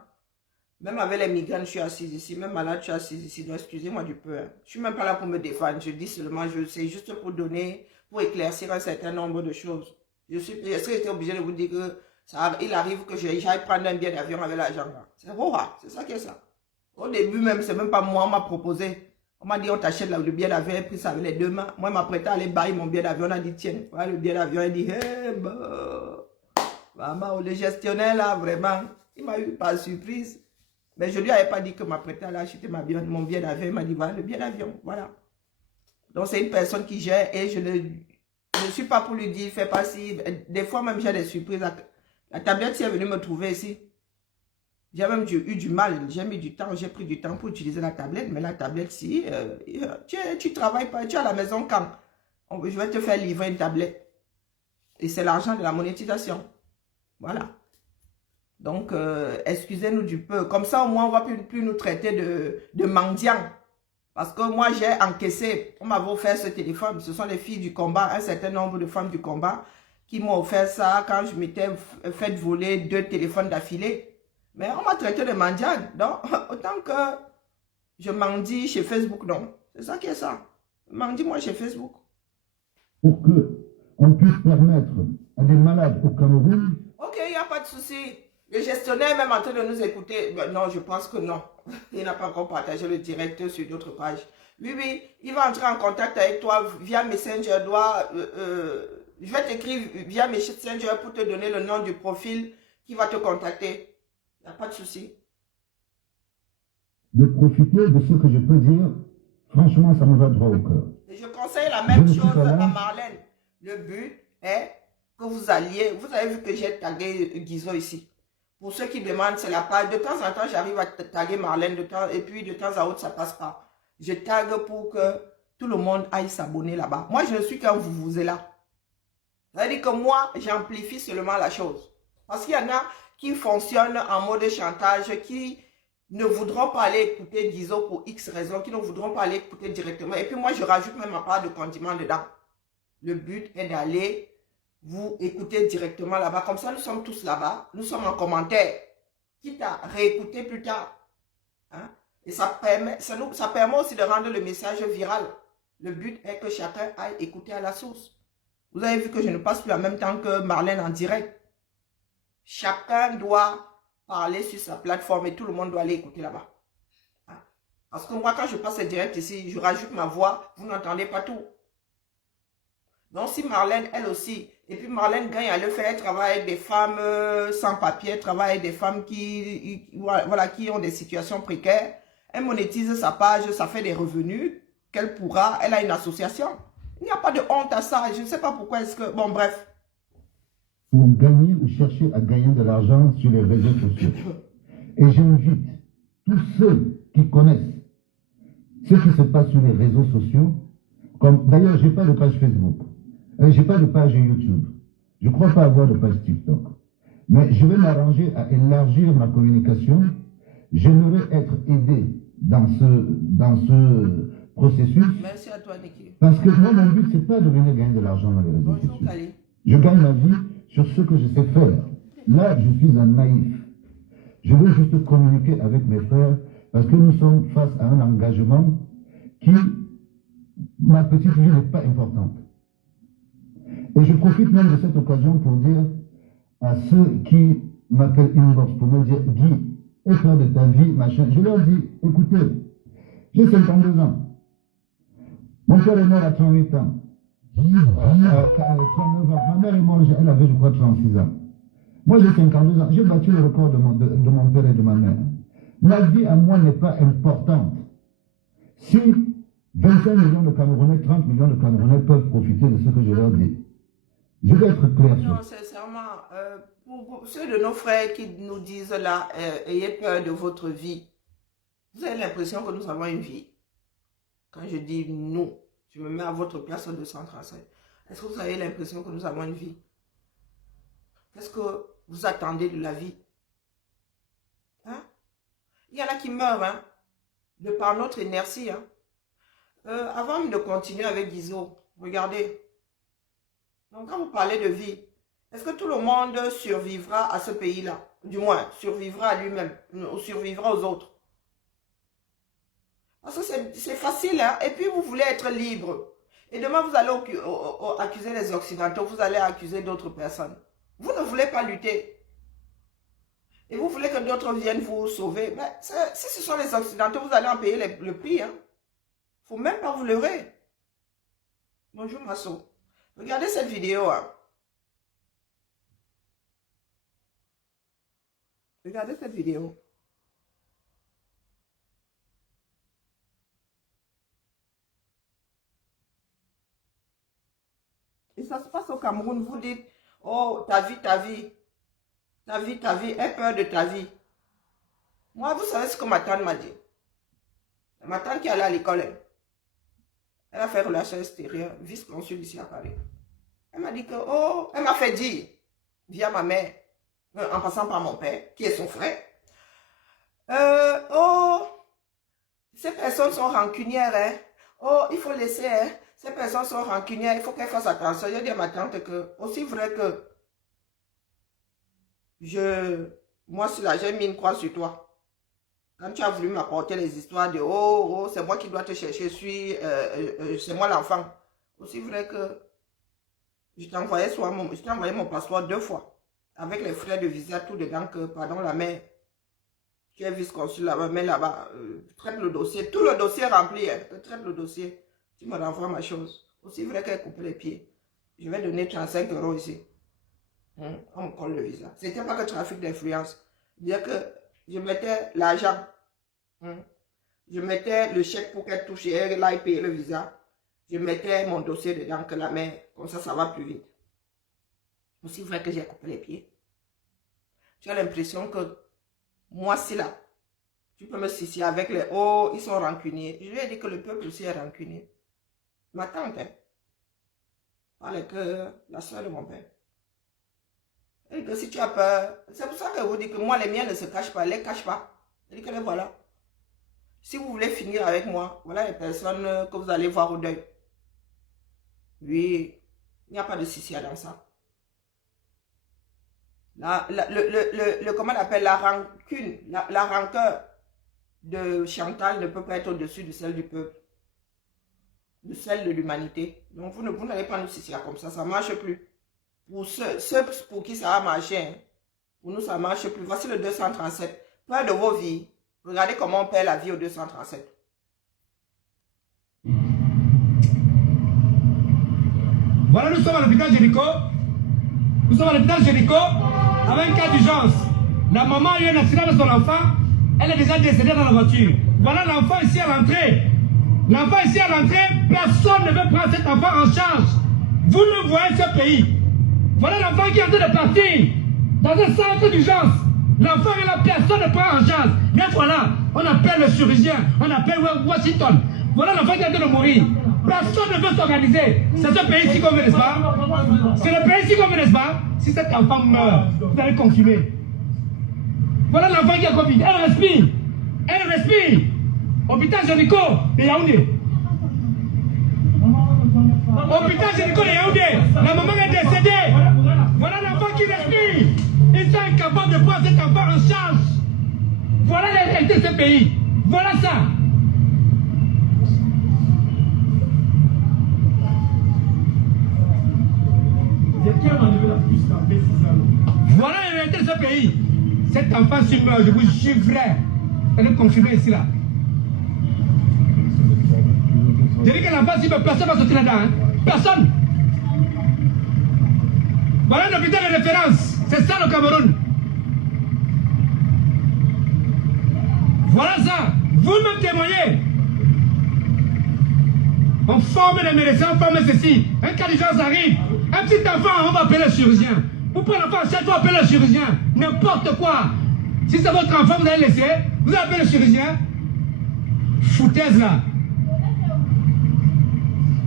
Même avec les migraines, je suis assise ici. Même malade, je suis assise ici. Donc, excusez-moi du peu. Hein. Je ne suis même pas là pour me défendre. Je dis seulement, c'est juste pour donner, pour éclaircir un certain nombre de choses. Est-ce que j'étais obligé de vous dire que il arrive que j'aille prendre un billet d'avion avec l'argent? C'est rare. C'est ça qui est ça. Au début même, c'est même pas moi, on m'a proposé. On m'a dit, on t'achète le billet d'avion, j'ai pris ça avec les deux mains. Moi, je m'apprêtais à aller bailler mon billet d'avion. On a dit, tiens, voilà le billet d'avion. Il dit, maman, le gestionnaire là, vraiment, il m'a eu par surprise. Mais je lui avais pas dit que m'apprêtais à aller acheter mon billet d'avion. Il m'a dit, voilà le billet d'avion, voilà. Donc, c'est une personne qui gère et je ne suis pas pour lui dire, fais pas si. Des fois, même, j'ai des surprises. La tablette, si elle est venue me trouver ici. J'ai même eu du mal, j'ai mis du temps, j'ai pris du temps pour utiliser la tablette, mais la tablette, si, tu travailles pas, tu es à la maison quand je vais te faire livrer une tablette. Et c'est l'argent de la monétisation. Voilà. Donc, excusez-nous du peu. Comme ça, au moins, on ne va plus nous traiter de mendiants. Parce que moi, j'ai encaissé, on m'avait offert ce téléphone. Ce sont les filles du combat, un certain nombre de femmes du combat qui m'ont offert ça quand je m'étais fait voler 2 téléphones d'affilée. Mais on m'a traité de mendiant. Donc, autant que je mendie chez Facebook, non. C'est ça qui est ça. Mendie-moi chez Facebook. Pour qu'on puisse permettre à des malades au Cameroun. Ok, il n'y a pas de souci. Le gestionnaire est même en train de nous écouter. Non, je pense que non. Il n'a pas encore partagé le direct sur d'autres pages. Oui, il va entrer en contact avec toi via Messenger. Je vais t'écrire via Messenger pour te donner le nom du profil qui va te contacter. Il n'y a pas de souci. De profiter de ce que je peux dire, franchement, ça me va droit au cœur. Et je conseille la même chose à Marlène. Le but est que vous alliez, vous avez vu que j'ai tagué Guizot ici. Pour ceux qui demandent, c'est la page. De temps en temps, j'arrive à taguer Marlène, et puis de temps à autre, ça ne passe pas. Je tague pour que tout le monde aille s'abonner là-bas. Moi, je ne suis qu'un vous êtes là. Ça veut dire que moi, j'amplifie seulement la chose. Parce qu'il y en a qui fonctionnent en mode chantage, qui ne voudront pas aller écouter Guizot pour X raisons, qui ne voudront pas aller écouter directement. Et puis moi, je rajoute même ma part de condiment dedans. Le but est d'aller vous écouter directement là-bas. Comme ça, nous sommes tous là-bas. Nous sommes en commentaire. Quitte à réécouter plus tard. Hein? Et ça permet aussi de rendre le message viral. Le but est que chacun aille écouter à la source. Vous avez vu que je ne passe plus en même temps que Marlène en direct. Chacun doit parler sur sa plateforme et tout le monde doit aller écouter là-bas. Hein? Parce que moi, quand je passe direct ici, je rajoute ma voix, vous n'entendez pas tout. Donc, si Marlène, elle aussi, Et puis Marlène gagne à le faire, elle travaille avec des femmes sans papier, elle travaille avec des femmes voilà, qui ont des situations précaires. Elle monétise sa page, ça fait des revenus qu'elle pourra, elle a une association. Il n'y a pas de honte à ça, je ne sais pas pourquoi est-ce que... Bon, bref. Pour gagner ou chercher à gagner de l'argent sur les réseaux sociaux. Et j'invite tous ceux qui connaissent ce qui se passe sur les réseaux sociaux, comme d'ailleurs, je n'ai pas de page Facebook, je n'ai pas de page YouTube, je ne crois pas avoir de page TikTok, mais je vais m'arranger à élargir ma communication. J'aimerais être aidé dans ce processus. Merci à toi, Niki. Parce que moi, mon but, ce n'est pas de venir gagner de l'argent dans les réseaux sociaux. Bonjour, Kali. Je gagne ma vie sur ce que je sais faire. Là, je suis un naïf. Je veux juste communiquer avec mes frères parce que nous sommes face à un engagement qui, ma petite vie n'est pas importante. Et je profite même de cette occasion pour dire à ceux qui m'appellent inbox pour me dire, Guy, aie peur de ta vie, machin. Je leur dis, écoutez, j'ai 52 ans. Mon père est mort à 38 ans. 39 ans. Ma mère est morte, elle avait, je crois, 36 ans. Moi, j'ai 52 ans. J'ai battu le record de mon père et de ma mère. Ma vie à moi n'est pas importante. Si 25 millions de Camerounais, 30 millions de Camerounais peuvent profiter de ce que je leur dis, je vais être clair. Non, sincèrement, pour ceux de nos frères qui nous disent là, ayez peur de votre vie, vous avez l'impression que nous avons une vie. Quand je dis nous, je me mets à votre place au 237. Est-ce que vous avez l'impression que nous avons une vie? Qu'est-ce que vous attendez de la vie? Hein? Il y en a qui meurent, hein, de par notre inertie. Hein. Avant de continuer avec Guizot, regardez. Donc, quand vous parlez de vie, est-ce que tout le monde survivra à ce pays-là? Du moins, survivra à lui-même, ou survivra aux autres? Parce que c'est facile, hein? Et puis vous voulez être libre. Et demain, vous allez accuser les Occidentaux, vous allez accuser d'autres personnes. Vous ne voulez pas lutter. Et vous voulez que d'autres viennent vous sauver. Mais si ce sont les Occidentaux, vous allez en payer le prix. Hein? Faut même pas vous leurrer. Bonjour Masso. Regardez cette vidéo. Hein. Regardez cette vidéo. Et ça se passe au Cameroun. Vous dites, oh, ta vie, aie peur de ta vie. Moi, vous savez ce que ma tante m'a dit. Ma tante qui allait à l'école, elle a fait relations extérieures, vice-consul ici à Paris. Elle m'a dit que, oh, elle m'a fait dire, via ma mère, en passant par mon père, qui est son frère, oh, ces personnes sont rancunières, hein. Oh, il faut laisser, hein. Ces personnes sont rancunières, il faut qu'elles fassent attention. Je dis à ma tante que, aussi vrai que moi, j'ai mis une croix sur toi. Quand tu as voulu m'apporter les histoires de, oh, c'est moi qui dois te chercher, c'est moi l'enfant. Aussi vrai que je t'ai envoyé mon passeport 2 fois. Avec les frais de visa, tout dedans, que, pardon, la mère, qui est vice-consul là-bas, mais là-bas, traite le dossier. Tout le dossier est rempli, hein, traite le dossier. Tu me renvoies ma chose. Aussi vrai qu'elle coupe les pieds. Je vais donner 35 € ici. On me colle le visa. C'était pas que trafic d'influence. Dire que je mettais l'argent. Je mettais le chèque pour qu'elle touche et elle aille payer le visa. Je mettais mon dossier dedans que la main, comme ça va plus vite. Aussi vrai que j'ai coupé les pieds. Tu as l'impression que moi, c'est là. Tu peux me citer avec les oh, ils sont rancuniers. Je lui ai dit que le peuple aussi est rancunier. Ma tante, hein, parle que la soeur de mon père. Elle dit que si tu as peur, c'est pour ça que vous dites que moi, les miens ne se cachent pas, les cachent pas. Elle dit que les voilà. Si vous voulez finir avec moi, voilà les personnes que vous allez voir au deuil. Oui, il n'y a pas de Sissia dans ça. Comment on appelle la rancune, la rancœur de Chantal ne peut pas être au-dessus de celle du peuple, de celle de l'humanité. Donc vous n'allez pas nous Sissia comme ça ne marche plus. Pour ceux pour qui ça a marché, hein, pour nous ça ne marche plus. Voici le 237. Peur de vos vies. Regardez comment on perd la vie au 237. Voilà, nous sommes à l'hôpital Jéricho. Nous sommes à l'hôpital Génico avec un cas d'urgence. La maman a eu un accident avec son enfant. Elle est déjà décédée dans la voiture. Voilà l'enfant ici à l'entrée. L'enfant ici à l'entrée, personne ne veut prendre cet enfant en charge. Vous le voyez ce pays. Voilà l'enfant qui est en train de partir dans un centre d'urgence. L'enfant est là, personne ne prend en charge. Mais voilà, on appelle le chirurgien, on appelle Washington. Voilà l'enfant qui est en train de mourir. Personne ne veut s'organiser. C'est ce pays-ci qu'on veut, n'est-ce pas? C'est le pays-ci qu'on veut, n'est-ce pas? Si cet enfant meurt, vous allez confirmer. Voilà l'enfant qui a Covid. Elle respire. Elle respire. Hôpital Génico de Yaoundé. Hôpital Génico de Yaoundé. La maman est décédée. Voilà l'enfant qui respire. Ils sont incapables de prendre cet enfant en charge. Voilà la réalité de ce pays. Voilà ça. Voilà la réalité de ce pays. Cet enfant s'il meurt, je vous jure vrai. Elle est confirmée ici là. Je dis que l'enfant s'il meurt, personne ne va sortir là-dedans. Hein? Personne. Voilà un hôpital de référence. C'est ça le Cameroun. Voilà ça. Vous me témoignez. On forme les médecins, on forme ceci. Un cas d'urgence arrive. Un petit enfant, on va appeler le chirurgien. Vous prenez l'enfant, chaque fois, appelez le chirurgien. N'importe quoi. Si c'est votre enfant, vous allez laisser. Vous appelez le chirurgien. Foutaise là.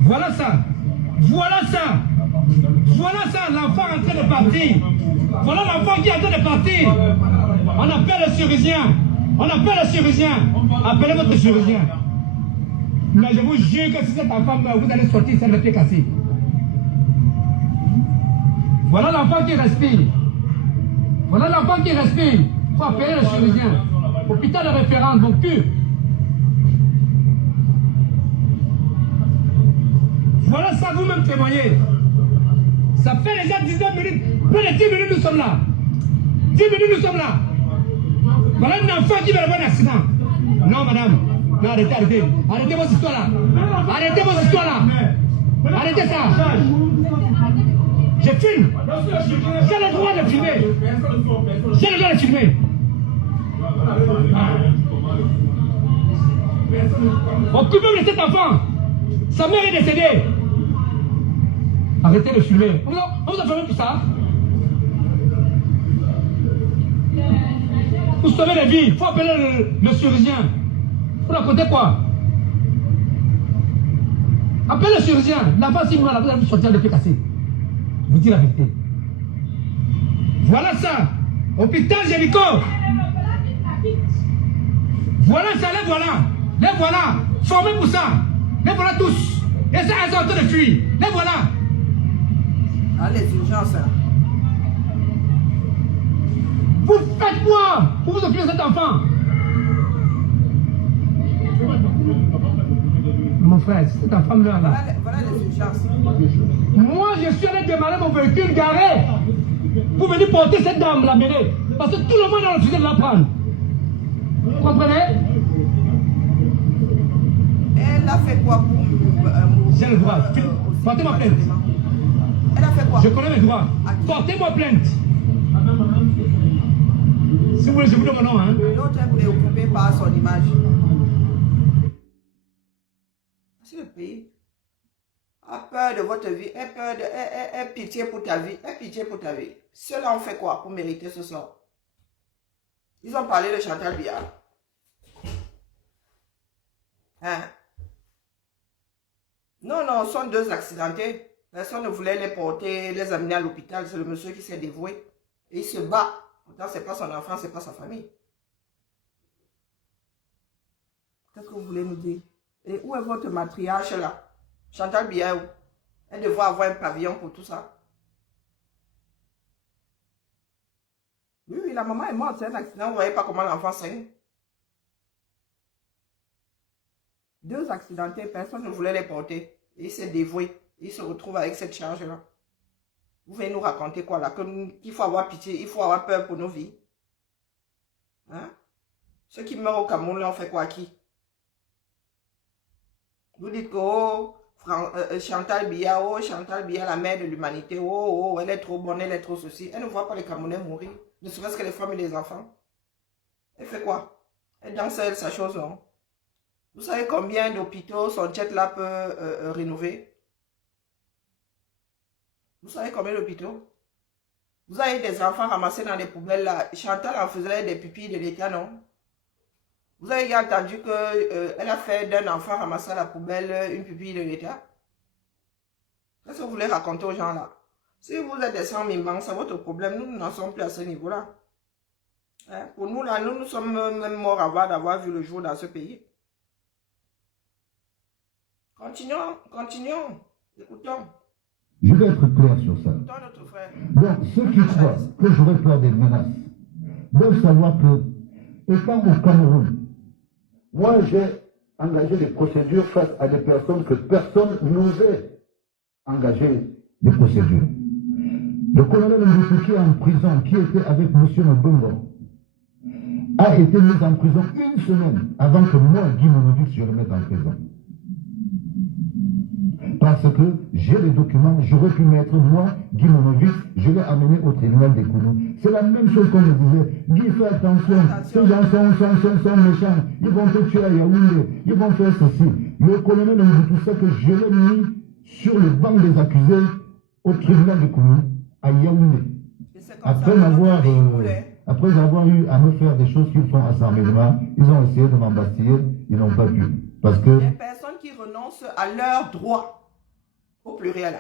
Voilà ça. Voilà ça. Voilà ça, l'enfant en train de partir. Voilà l'enfant qui est en train de partir. On appelle le chirurgien. On appelle le chirurgien. Appelez votre chirurgien. Mais je vous jure que si cet enfant meurt, vous allez sortir sans le pied cassé. Voilà l'enfant qui respire. Voilà l'enfant qui respire. Il faut appeler le chirurgien. Hôpital de référence, mon cul. Voilà ça, vous-même témoignez. Ça fait déjà 19 minutes. Plus de 10 minutes, nous sommes là. 10 minutes, nous sommes là. Voilà un enfant qui va avoir un accident. Non, madame. Non, arrêtez, arrêtez. Arrêtez vos histoires là. Arrêtez vos histoires là. Arrêtez ça. Je filme. J'ai le droit de filmer. J'ai le droit de filmer. Occupez-vous de cet enfant. Sa mère est décédée. Arrêtez de filmer. On vous a fait pour ça. Vous sauvez les vies. Il faut appeler le chirurgien. Vous racontez quoi? Appelez le chirurgien. L'enfant, si vous allez sortir le pied cassé. Je vous dis la vérité. Voilà ça. Hôpital Génico. Voilà ça, les voilà. Les voilà. Formés pour ça. Les voilà tous. Et ça, elles sont en train de fuir. Les voilà. Ah, les urgences. Vous faites quoi pour vous occuper de cet enfant? Mon frère, cet enfant meurt là. Voilà les urgences. Moi, je suis allé démarrer mon véhicule garé pour venir porter cette dame, la mener. Parce que tout le monde a refusé de la prendre. Vous comprenez? Elle a fait quoi pour j'ai le droit. Portez ma plainte. Elle a fait quoi? Je connais mes droits. Portez-moi plainte. Si vous voulez, je vous donne mon nom. Hein. L'autre est préoccupé par son image. Si le pays a peur de votre vie, a peur de, a pitié pour ta vie, a pitié pour ta vie. Ceux-là ont fait quoi pour mériter ce sort? Ils ont parlé de Chantal Biya. Hein? Non, non, ce sont deux accidentés. Personne ne voulait les porter, les amener à l'hôpital. C'est le monsieur qui s'est dévoué. Et il se bat. Pourtant, ce n'est pas son enfant, ce n'est pas sa famille. Qu'est-ce que vous voulez nous dire? Et où est votre matriarche là? Chantal Biya, où? Elle devrait avoir un pavillon pour tout ça. Oui, oui, la maman est morte, c'est un accident. Vous ne voyez pas comment l'enfant saigne. Deux accidentés, personne ne voulait les porter. Et il s'est dévoué. Il se retrouve avec cette charge-là. Vous venez nous raconter quoi là? Qu'il faut avoir pitié, il faut avoir peur pour nos vies. Hein? Ceux qui meurent au Cameroun, là, on fait quoi à qui? Vous dites que, oh, Chantal Biya, oh, Chantal Biya, la mère de l'humanité, oh, oh, elle est trop bonne, elle est trop ceci. Elle ne voit pas les Camerounais mourir, ne serait-ce que les femmes et les enfants. Elle fait quoi? Elle danse elle, sa chose, non? Vous savez combien d'hôpitaux son jet là peut rénover? Vous savez combien d'hôpitaux? Vous avez des enfants ramassés dans les poubelles là. Chantal en faisait des pupilles de l'État, non? Vous avez entendu qu'elle a fait d'un enfant ramassé à la poubelle une pupille de l'État? Qu'est-ce que vous voulez raconter aux gens là? Si vous êtes des sans-mimans, c'est votre problème. Nous n'en sommes plus à ce niveau-là. Hein? Pour nous là, nous sommes même morts avant d'avoir vu le jour dans ce pays. Continuons, continuons. Écoutons. Je vais être clair sur ça. Notre frère. Donc, ceux qui croient que j'aurais peur des menaces doivent savoir que, étant au Cameroun, moi j'ai engagé des procédures face à des personnes que personne n'osait engager des procédures. Le colonel Mboutou qui est en prison, qui était avec M. Mbongo, a été mis en prison une semaine avant que moi, Guy Monovic, je le mette en prison. Parce que j'ai les documents, j'aurais pu mettre moi, Guy Monovic, je l'ai amené au tribunal des Koulous. C'est la même chose qu'on me disait. Guy, fais attention, ces gens sont méchants, ils vont te tuer à Yaoundé, ils vont faire ceci. Le colonel Mboutou sait que je l'ai mis sur le banc des accusés au tribunal des Koulous, à Yaoundé. Après avoir eu à me faire des choses qu'ils font à Saint-Médement, ils ont essayé de m'embastiller, ils n'ont pas pu. Parce que... Les personnes qui renoncent à leurs droits, au pluriel,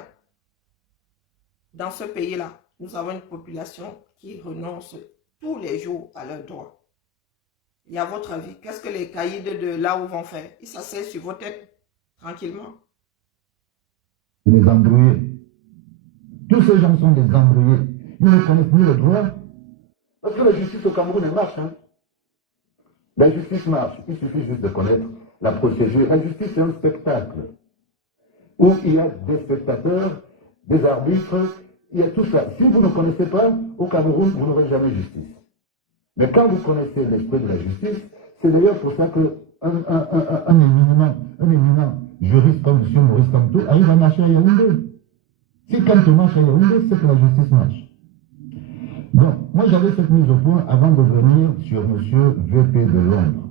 dans ce pays-là, nous avons une population qui renonce tous les jours à leurs droits. Et à votre avis, qu'est-ce que les caïds de là où vont faire? Ils s'asseyent sur vos têtes, tranquillement. Les embrouillés. Tous ces gens sont des embrouillés. Ils ne connaissent plus le droit. Parce que la justice au Cameroun, elle marche. Hein? La justice marche. Il suffit juste de connaître la procédure. La justice, c'est un spectacle où il y a des spectateurs, des arbitres, il y a tout ça. Si vous ne connaissez pas, au Cameroun, vous n'aurez jamais justice. Mais quand vous connaissez l'esprit de la justice, c'est d'ailleurs pour ça qu'un éminent juriste comme M. Maurice Kamto arrive à marcher à Yaoundé. Si Kamto marche à Yaoundé, c'est que la justice marche. Donc, moi j'avais cette mise au point avant de venir sur M. VP de Londres,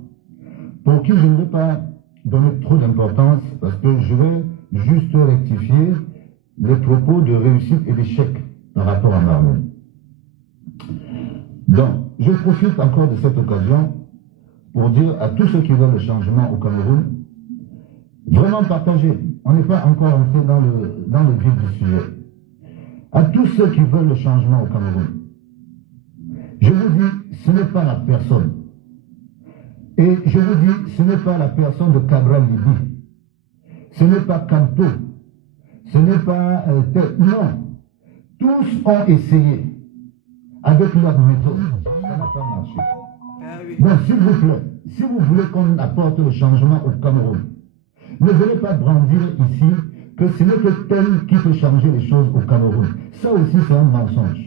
pour qui je ne vais pas donner trop d'importance, parce que je vais juste rectifier les propos de réussite et d'échec par rapport à Marlène. Donc, je profite encore de cette occasion pour dire à tous ceux qui veulent le changement au Cameroun, vraiment partagez. On n'est pas encore entré dans le vif du sujet. À tous ceux qui veulent le changement au Cameroun, je vous dis, ce n'est pas la personne. Et je vous dis, ce n'est pas la personne de Cabral Libye. Ce n'est pas Kanto. Ce n'est pas... non. Tous ont essayé avec leur méthode. Ça n'a pas marché. Donc, s'il vous plaît, si vous voulez qu'on apporte le changement au Cameroun, ne venez pas brandir ici que ce n'est que tel qui peut changer les choses au Cameroun. Ça aussi, c'est un mensonge.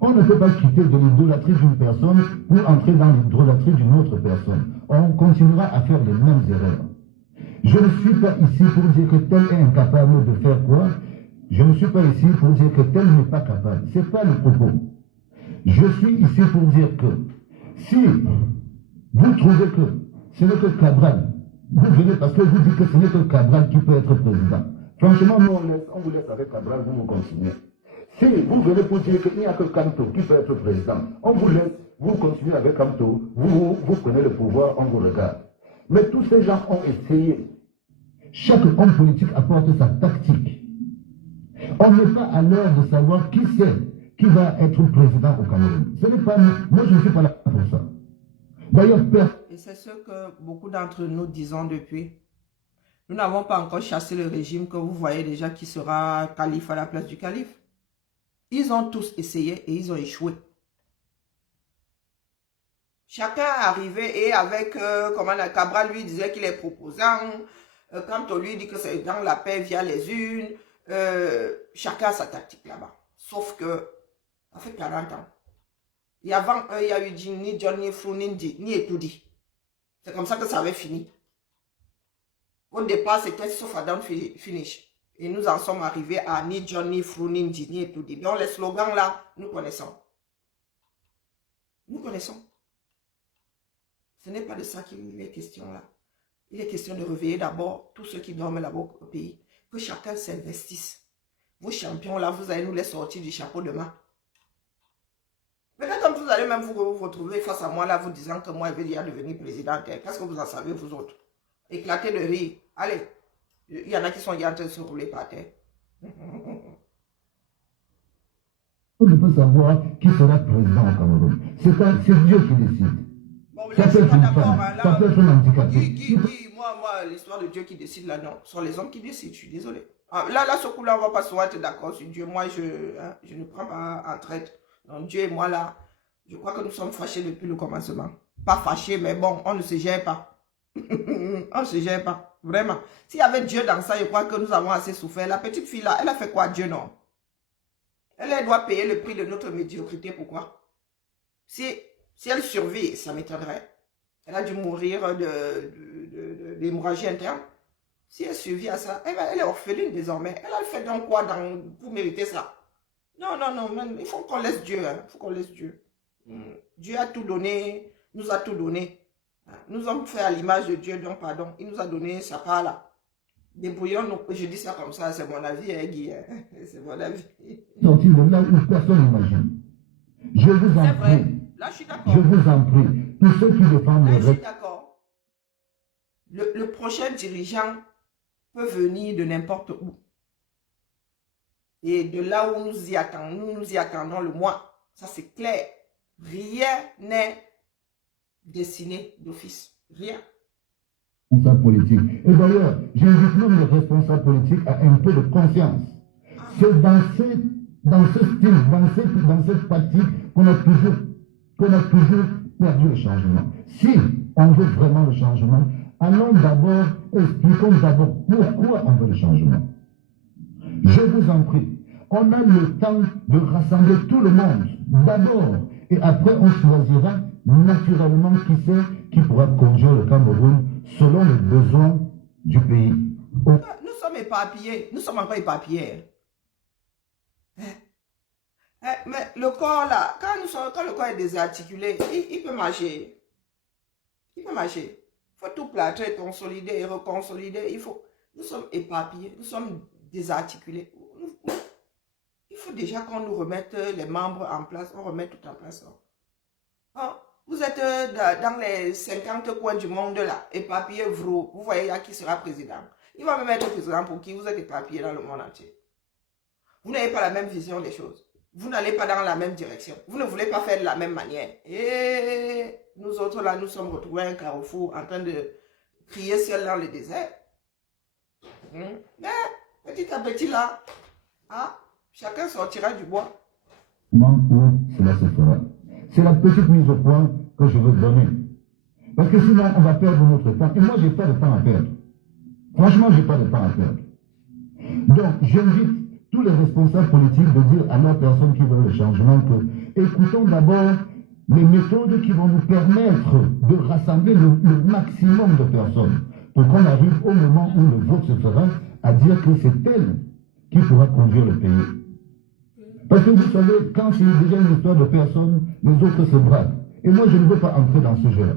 On ne peut pas quitter de l'idolâtrie d'une personne pour entrer dans l'idolâtrie d'une autre personne. On continuera à faire les mêmes erreurs. Je ne suis pas ici pour dire que tel est incapable de faire quoi. Je ne suis pas ici pour dire que tel n'est pas capable. Ce n'est pas le propos. Je suis ici pour dire que si vous trouvez que ce n'est que Cabral, vous venez parce que vous dites que ce n'est que Cabral qui peut être président. Franchement, nous on vous laisse avec Cabral, vous continuez. Si vous venez pour dire qu'il n'y a que Kamto qui peut être président, on vous laisse, vous continuez avec Kamto, vous prenez le pouvoir, on vous regarde. Mais tous ces gens ont essayé. Chaque homme politique apporte sa tactique. On n'est pas à l'heure de savoir qui c'est qui va être président au Cameroun. Ce n'est pas moi, je ne suis pas là pour ça. D'ailleurs, et c'est ce que beaucoup d'entre nous disons depuis. Nous n'avons pas encore chassé le régime que vous voyez déjà qui sera calife à la place du calife. Ils ont tous essayé et ils ont échoué. Chacun est arrivé et avec, comment la Cabral lui disait qu'il est proposant, quand on lui dit que c'est dans la paix via les urnes, chacun a sa tactique là-bas. Sauf que, ça fait 40 ans. Et avant eux, il n'y a eu ni John, ni Flou, ni Etoudi. C'est comme ça que ça avait fini. Au départ, c'était sauf à down finish. Et nous en sommes arrivés à ni John, ni Frou, ni Ndini et tout. Donc les slogans là, nous connaissons. Nous connaissons. Ce n'est pas de ça qu'il est question là. Il est question de réveiller d'abord tous ceux qui dorment là-bas au pays. Que chacun s'investisse. Vos champions là, vous allez nous les sortir du chapeau demain. Peut-être que vous allez même vous retrouver face à moi là, vous disant que moi je vais déjà devenir président. Qu'est-ce que vous en savez vous autres? Éclatez de rire. Allez, il y en a qui sont déjà en train de se rouler par terre. On ne peut savoir qui sera président au Cameroun. C'est Dieu qui décide. Bon, là, je suis pas d'accord. Moi, l'histoire de Dieu qui décide là, non. Ce sont les hommes qui décident, je suis désolé. Là, ce coup-là, on va pas souvent être d'accord sur Dieu. Moi, je ne prends pas en traite. Donc, Dieu et moi, là, je crois que nous sommes fâchés depuis le commencement. Pas fâchés, mais bon, on ne se gère pas. On ne se gère pas. Vraiment. S'il y avait Dieu dans ça, je crois que nous avons assez souffert. La petite fille là, elle a fait quoi, Dieu, non? Elle doit payer le prix de notre médiocrité. Pourquoi? Si elle survit, ça m'étonnerait. Elle a dû mourir d'hémorragie interne. Si elle survit à ça, elle est orpheline désormais. Elle a fait donc quoi pour mériter ça? Non, il faut qu'on laisse Dieu. Hein. Il faut qu'on laisse Dieu. Dieu a tout donné, nous a tout donné. Nous sommes faits à l'image de Dieu, donc pardon. Il nous a donné sa part là. Débrouillons-nous. Je dis ça comme ça, c'est mon avis, hein, Guy. Hein. C'est mon avis. Sorti de là où personne n'imagine. Je vous en prie. Là, je suis d'accord. Je vous en prie. Tous ceux qui défendent là, je suis d'accord. Le prochain dirigeant peut venir de n'importe où. Et de là où nous y attendons le moins. Ça, c'est clair. Rien n'est dessiné d'office. Rien. Responsables politiques. Et d'ailleurs, j'invite même les responsables politiques à un peu de confiance. C'est dans ce style, dans cette pratique qu'on a toujours perdu le changement. Si on veut vraiment le changement, expliquons d'abord pourquoi on veut le changement. Je vous en prie, on a le temps de rassembler tout le monde d'abord, et après on choisira naturellement qui pourra conduire le Cameroun selon les besoins du pays. Nous sommes éparpillés, nous sommes encore éparpillés. Mais le corps là, quand le corps est désarticulé, il peut marcher. Il peut marcher. Il faut tout plâtrer, consolider et reconsolider. Nous sommes éparpillés, nous sommes désarticulés. Il faut déjà qu'on nous remette les membres en place, on remet tout en place. Vous êtes dans les 50 coins du monde là, éparpillés, vous voyez à qui sera président. Il va me mettre président pour qui vous êtes éparpillés dans le monde entier. Vous n'avez pas la même vision des choses. Vous n'allez pas dans la même direction. Vous ne voulez pas faire de la même manière. Et nous autres là, nous sommes retrouvés à un carrefour en train de crier ciel dans le désert. Mais petit à petit là, chacun sortira du bois. Cela se fera. C'est la petite mise au point que je veux donner. Parce que sinon, on va perdre notre temps. Et moi, je n'ai pas de temps à perdre. Franchement, je n'ai pas de temps à perdre. Donc, j'invite tous les responsables politiques de dire à leurs personnes qui veulent le changement que écoutons d'abord les méthodes qui vont nous permettre de rassembler le maximum de personnes pour qu'on arrive au moment où le vote se fera à dire que c'est elle qui pourra conduire le pays. Parce que vous savez, quand c'est déjà une histoire de personnes, les autres se braquent. Et moi, je ne veux pas entrer dans ce jeu-là.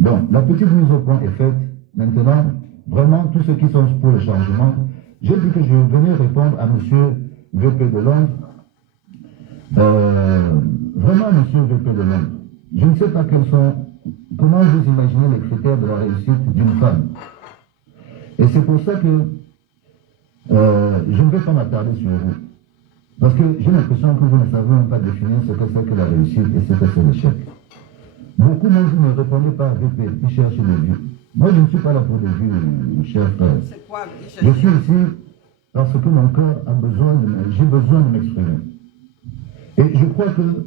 Donc, la petite mise au point est faite. Maintenant, vraiment, tous ceux qui sont pour le changement, j'ai dit que je venais répondre à M. VP de Londres. Vraiment, M. VP de Londres, je ne sais pas comment vous imaginez les critères de la réussite d'une femme. Et c'est pour ça que je ne vais pas m'attarder sur vous. Parce que j'ai l'impression que vous ne savez même pas définir ce que c'est que la réussite et ce que c'est l'échec. Beaucoup de vous ne répondez pas à VP, ils cherchent des vues. Moi, je ne suis pas là pour des vues, cher frère. Je suis ici parce que mon cœur a j'ai besoin de m'exprimer. Et je crois que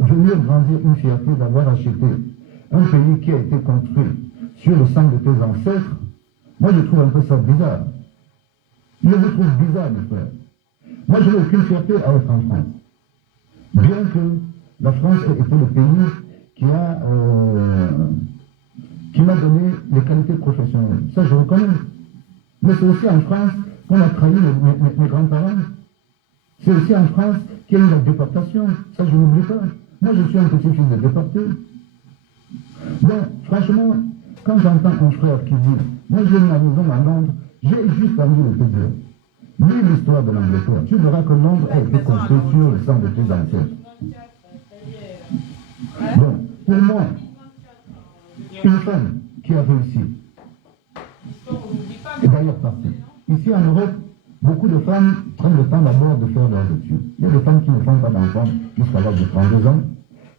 venir grandir une fierté d'avoir acheté un pays qui a été construit sur le sang de tes ancêtres, moi je trouve un peu ça bizarre. Je me trouve bizarre, mes frères. Moi, je n'ai aucune fierté à être en France. Bien que la France ait été le pays qui qui m'a donné les qualités professionnelles. Ça, je reconnais. Mais c'est aussi en France qu'on a trahi mes grands-parents. C'est aussi en France qu'il y a eu la déportation. Ça, je n'oublie pas. Moi, je suis un petit-fils de déporté. Donc, franchement, quand j'entends un frère qui dit « Moi, j'ai une maison à Londres, j'ai juste envie de te dire, lis l'histoire de l'Angleterre. Tu verras que Londres a été construit sur le sang de tes ancêtres. » Donc, pour moi, une femme qui a réussi, est d'ailleurs partie. Ici en Europe, beaucoup de femmes prennent le temps d'abord de faire leurs études. Il y a des femmes qui ne font pas d'enfants jusqu'à l'âge de 32 ans,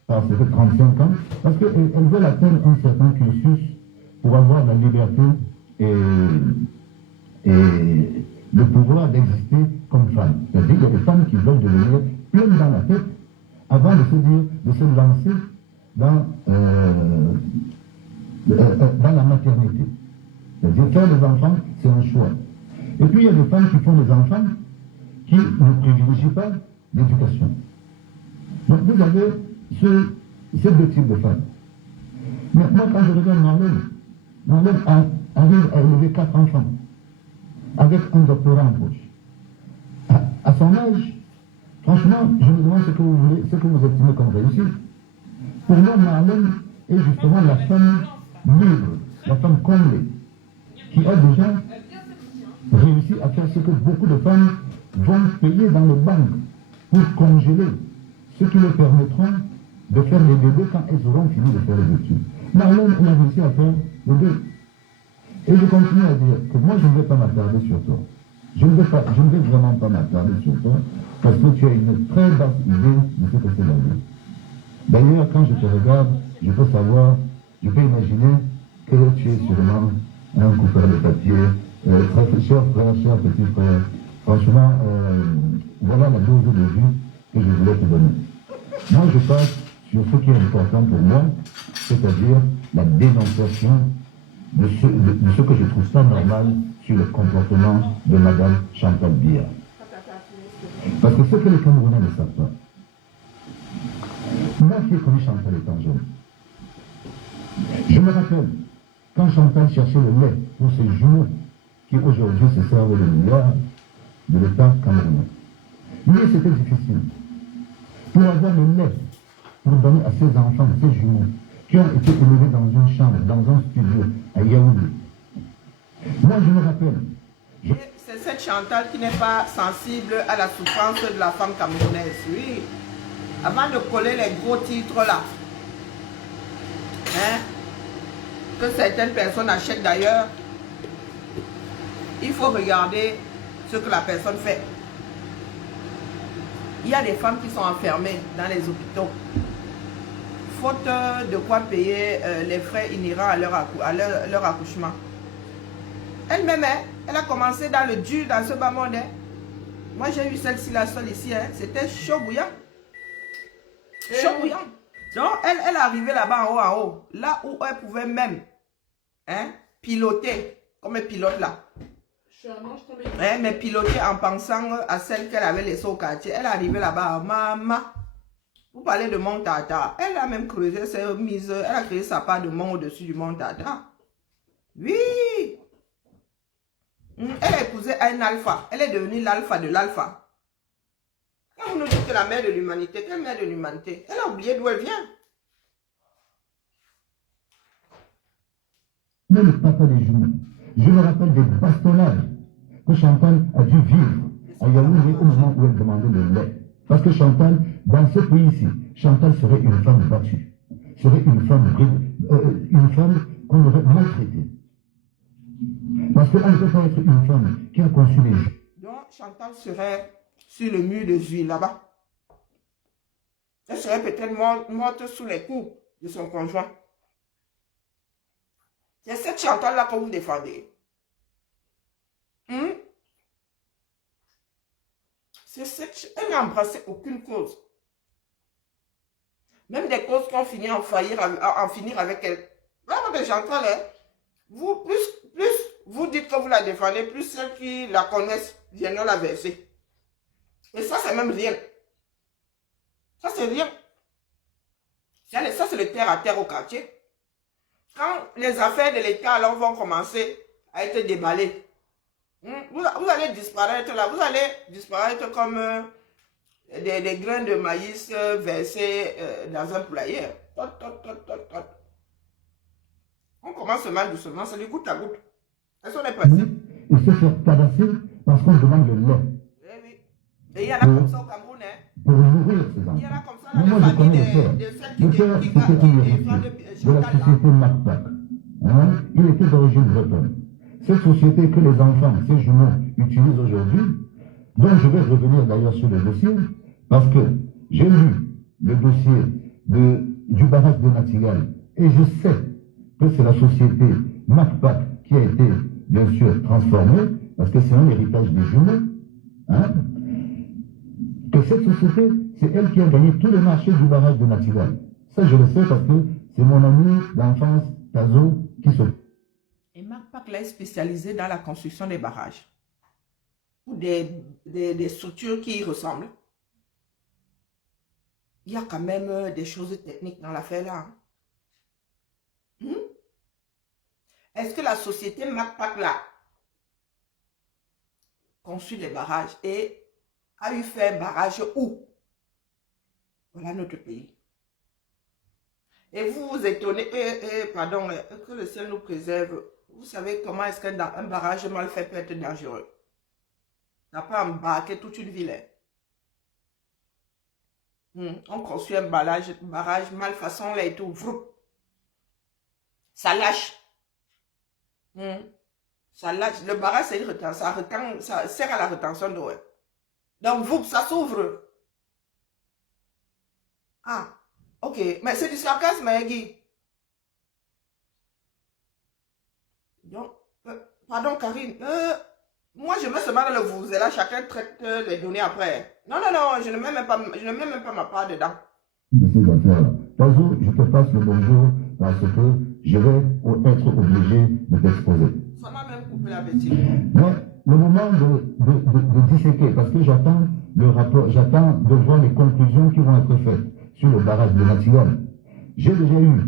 parce que 35 ans, parce qu'elles veulent atteindre un certain cursus pour avoir la liberté et le pouvoir d'exister comme femme. C'est-à-dire qu'il y a des femmes qui veulent devenir pleines dans la tête avant de se lancer dans la maternité. C'est-à-dire faire des enfants, c'est un choix. Et puis il y a des femmes qui font des enfants qui ne privilégient pas l'éducation. Donc vous avez ces deux types de femmes. Mais moi, quand je regarde Marlène arrive à élever 4 enfants avec un doctorat en poche. À son âge, franchement, je me demande ce que vous voulez, ce que vous estimez comme réussite. Pour moi, Marlène est justement la femme libre, la femme comblée, qui a déjà réussi à faire ce que beaucoup de femmes vont payer dans les banques pour congeler, ce qui leur permettront de faire les bébés quand elles auront fini de faire les études. Marlène, elle a réussi à faire les deux. Et je continue à dire que moi, je ne vais pas m'attarder sur toi. Je ne vais vraiment pas m'attarder sur toi, parce que tu as une très basse idée de ce que c'est la vie. D'ailleurs, quand je te regarde, je peux savoir, je peux imaginer que tu es sûrement un coupeur de papier, très cher frère, cher petit frère. Franchement, voilà la dose de vie que je voulais te donner. Moi, je passe sur ce qui est important pour moi, c'est-à-dire la dénonciation de ce que je trouve pas normal sur le comportement de Madame Chantal Biya. Parce que ce que les Camerounais ne savent pas, moi qui ai connu Chantal étant jeune, je me rappelle quand Chantal cherchait le lait pour ses jumeaux qui aujourd'hui se servent de milliards de l'État camerounais. Mais c'était difficile. Pour avoir le lait, pour donner à ses enfants, ses jumeaux, qui ont été élevés dans une chambre, dans un studio à Yaoundé. Moi, je me rappelle. C'est cette Chantal qui n'est pas sensible à la souffrance de la femme camerounaise, oui. Avant de coller les gros titres là, hein, que certaines personnes achètent d'ailleurs, il faut regarder ce que la personne fait. Il y a des femmes qui sont enfermées dans les hôpitaux. Faute de quoi payer les frais inhérents à leur accouchement. Elle-même, elle a commencé dans le dur, dans ce bas monde. Moi, j'ai eu celle-ci, la seule ici. C'était chaud bouillant. Chaud bouillant. Donc, elle est arrivée là-bas en haut. Là où elle pouvait même piloter, comme elle pilote là. Mais piloter en pensant à celle qu'elle avait laissée au quartier. Elle est arrivée là-bas. Maman, vous parlez de Mont Tata. Elle a même creusé, elle a créé sa part de mont au-dessus du Mont Tata. Oui. Elle a épousé un alpha. Elle est devenue l'alpha de l'alpha. Quand vous nous dites que la mère de l'humanité, quelle mère de l'humanité? Elle a oublié d'où elle vient. Mais le papa des jumeaux, je me rappelle des bastonnades que Chantal a dû vivre à Yaoundé au moment où elle demandait le lait. Parce que Chantal, dans ce pays-ci, Chantal serait une femme battue, serait une femme qu'on aurait maltraitée. Parce qu'on ne peut pas être une femme qui a conçu les gens. Donc Chantal serait sur le mur de Zuy là-bas. Elle serait peut-être morte sous les coups de son conjoint. C'est cette Chantal-là que vous défendez. Elle n'a embrassé aucune cause. Même des causes qui ont fini en finir avec elle. Vraiment des Chantal, vous, plus vous dites que vous la défendez, plus celles qui la connaissent viennent la verser. Et ça, c'est même rien. Ça, c'est rien. Ça, c'est le terre à terre au quartier. Quand les affaires de l'État alors vont commencer à être déballées, vous allez disparaître là, vous allez disparaître comme des grains de maïs versés dans un poulailler. On commence seulement doucement, c'est du goutte à goutte. Est-ce qu'on est pressé? Et se faire tabasser parce qu'on demande le lait. Eh oui. Et il y en a comme ça au Cameroun. Pour nourrir ces enfants. Il y en a comme ça dans les familles de celles qui c'était un héritier de la société MacPac. Il était d'origine bretonne. Cette société que les enfants, ces jumeaux, utilisent aujourd'hui, dont je vais revenir d'ailleurs sur le dossier, parce que j'ai lu le dossier du barrage de Natigal, et je sais que c'est la société MacPac qui a été, bien sûr, transformée, parce que c'est un héritage des jumeaux, que cette société, c'est elle qui a gagné tous les marchés du barrage de Natigal. Ça, je le sais parce que c'est mon ami d'enfance, Tazo, qui se... Et MacPac là est spécialisé dans la construction des barrages. Ou des structures qui y ressemblent. Il y a quand même des choses techniques dans l'affaire là. Est-ce que la société MacPac là conçu des barrages et a eu fait un barrage où? Voilà notre pays. Et vous vous étonnez, pardon, que le ciel nous préserve. Vous savez comment est-ce qu'un barrage mal fait peut être dangereux? On n'a pas embarqué toute une ville. On construit un barrage mal façon là et tout. Ça lâche. Ça lâche. Le barrage, c'est une rétention. Ça sert à la rétention d'eau. Donc, ça s'ouvre. Ah, ok. Mais c'est du sarcasme, Guy. Donc, pardon, Karine. Moi, je mets seulement dans le vous. Et là, chacun traite les données après. Non, je ne mets même pas ma part dedans. De ces affaires-là. Tazo, je te passe le bonjour parce que je vais être obligé de t'exposer. Ça m'a même coupé l'appétit. Mais le moment de disséquer, parce que j'attends le rapport, j'attends de voir les conclusions qui vont être faites sur le barrage de Natigal. J'ai déjà eu.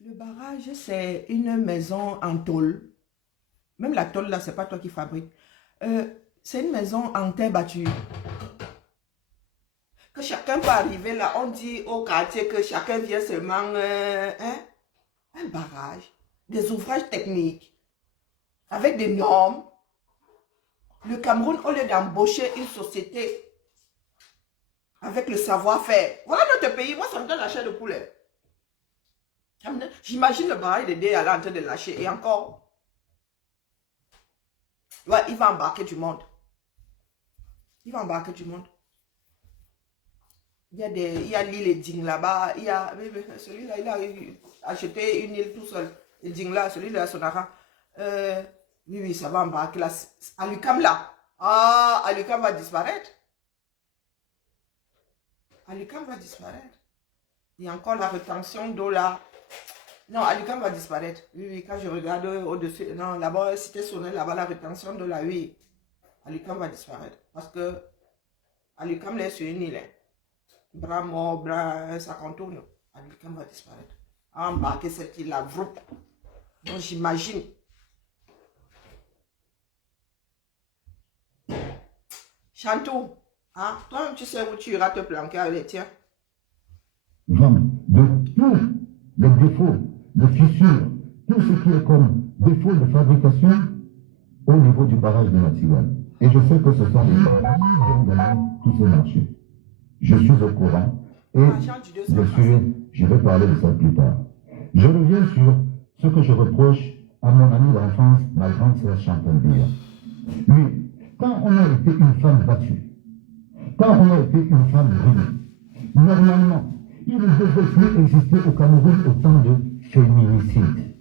Le barrage, c'est une maison en tôle. Même la tôle, là, c'est pas toi qui fabrique. C'est une maison en terre battue. Que chacun peut arriver là, on dit au quartier que chacun vient seulement un barrage, des ouvrages techniques, avec des normes. Le Cameroun, au lieu d'embaucher une société avec le savoir-faire, voilà notre pays. Moi, ça me donne la chair de poulet. J'imagine le barrage de dé en train de lâcher. Et encore, ouais, il va embarquer du monde. Il va embarquer du monde. Il y a l'île et Ding là-bas. Celui-là, il a acheté une île tout seul. Et Ding là, celui-là, Sonara. Oui, ça va embarquer là. Alucam là. Ah, Alucam va disparaître. Alucam va disparaître. Il y a encore la rétention d'eau là. Non, Alucam va disparaître. Oui, quand je regarde au-dessus. Non, là-bas, c'était sonné là-bas, la rétention d'eau là, oui. Alucam va disparaître. Parce que Alucam là est sur une île. Bras mort, bras, ça contourne. Alucam va disparaître. Embarquer cette île-là. Donc j'imagine. Chantou, hein? Toi-même tu sais où tu iras te planquer avec les tiens. Vraiment, de tous les défauts, de fissures, tout ce qui est comme défaut de fabrication au niveau du barrage de Natigal. Et je sais que ce sont les barrages qui ont gagné tous ces marchés. Je suis au courant et bien sûr, je vais parler de ça plus tard. Je reviens sur ce que je reproche à mon ami d'enfance, ma grande sœur Chantal Biya. Lui, quand on a été une femme battue, quand on a été une femme brûlée, normalement, il ne devait plus exister au Cameroun autant de féminicides.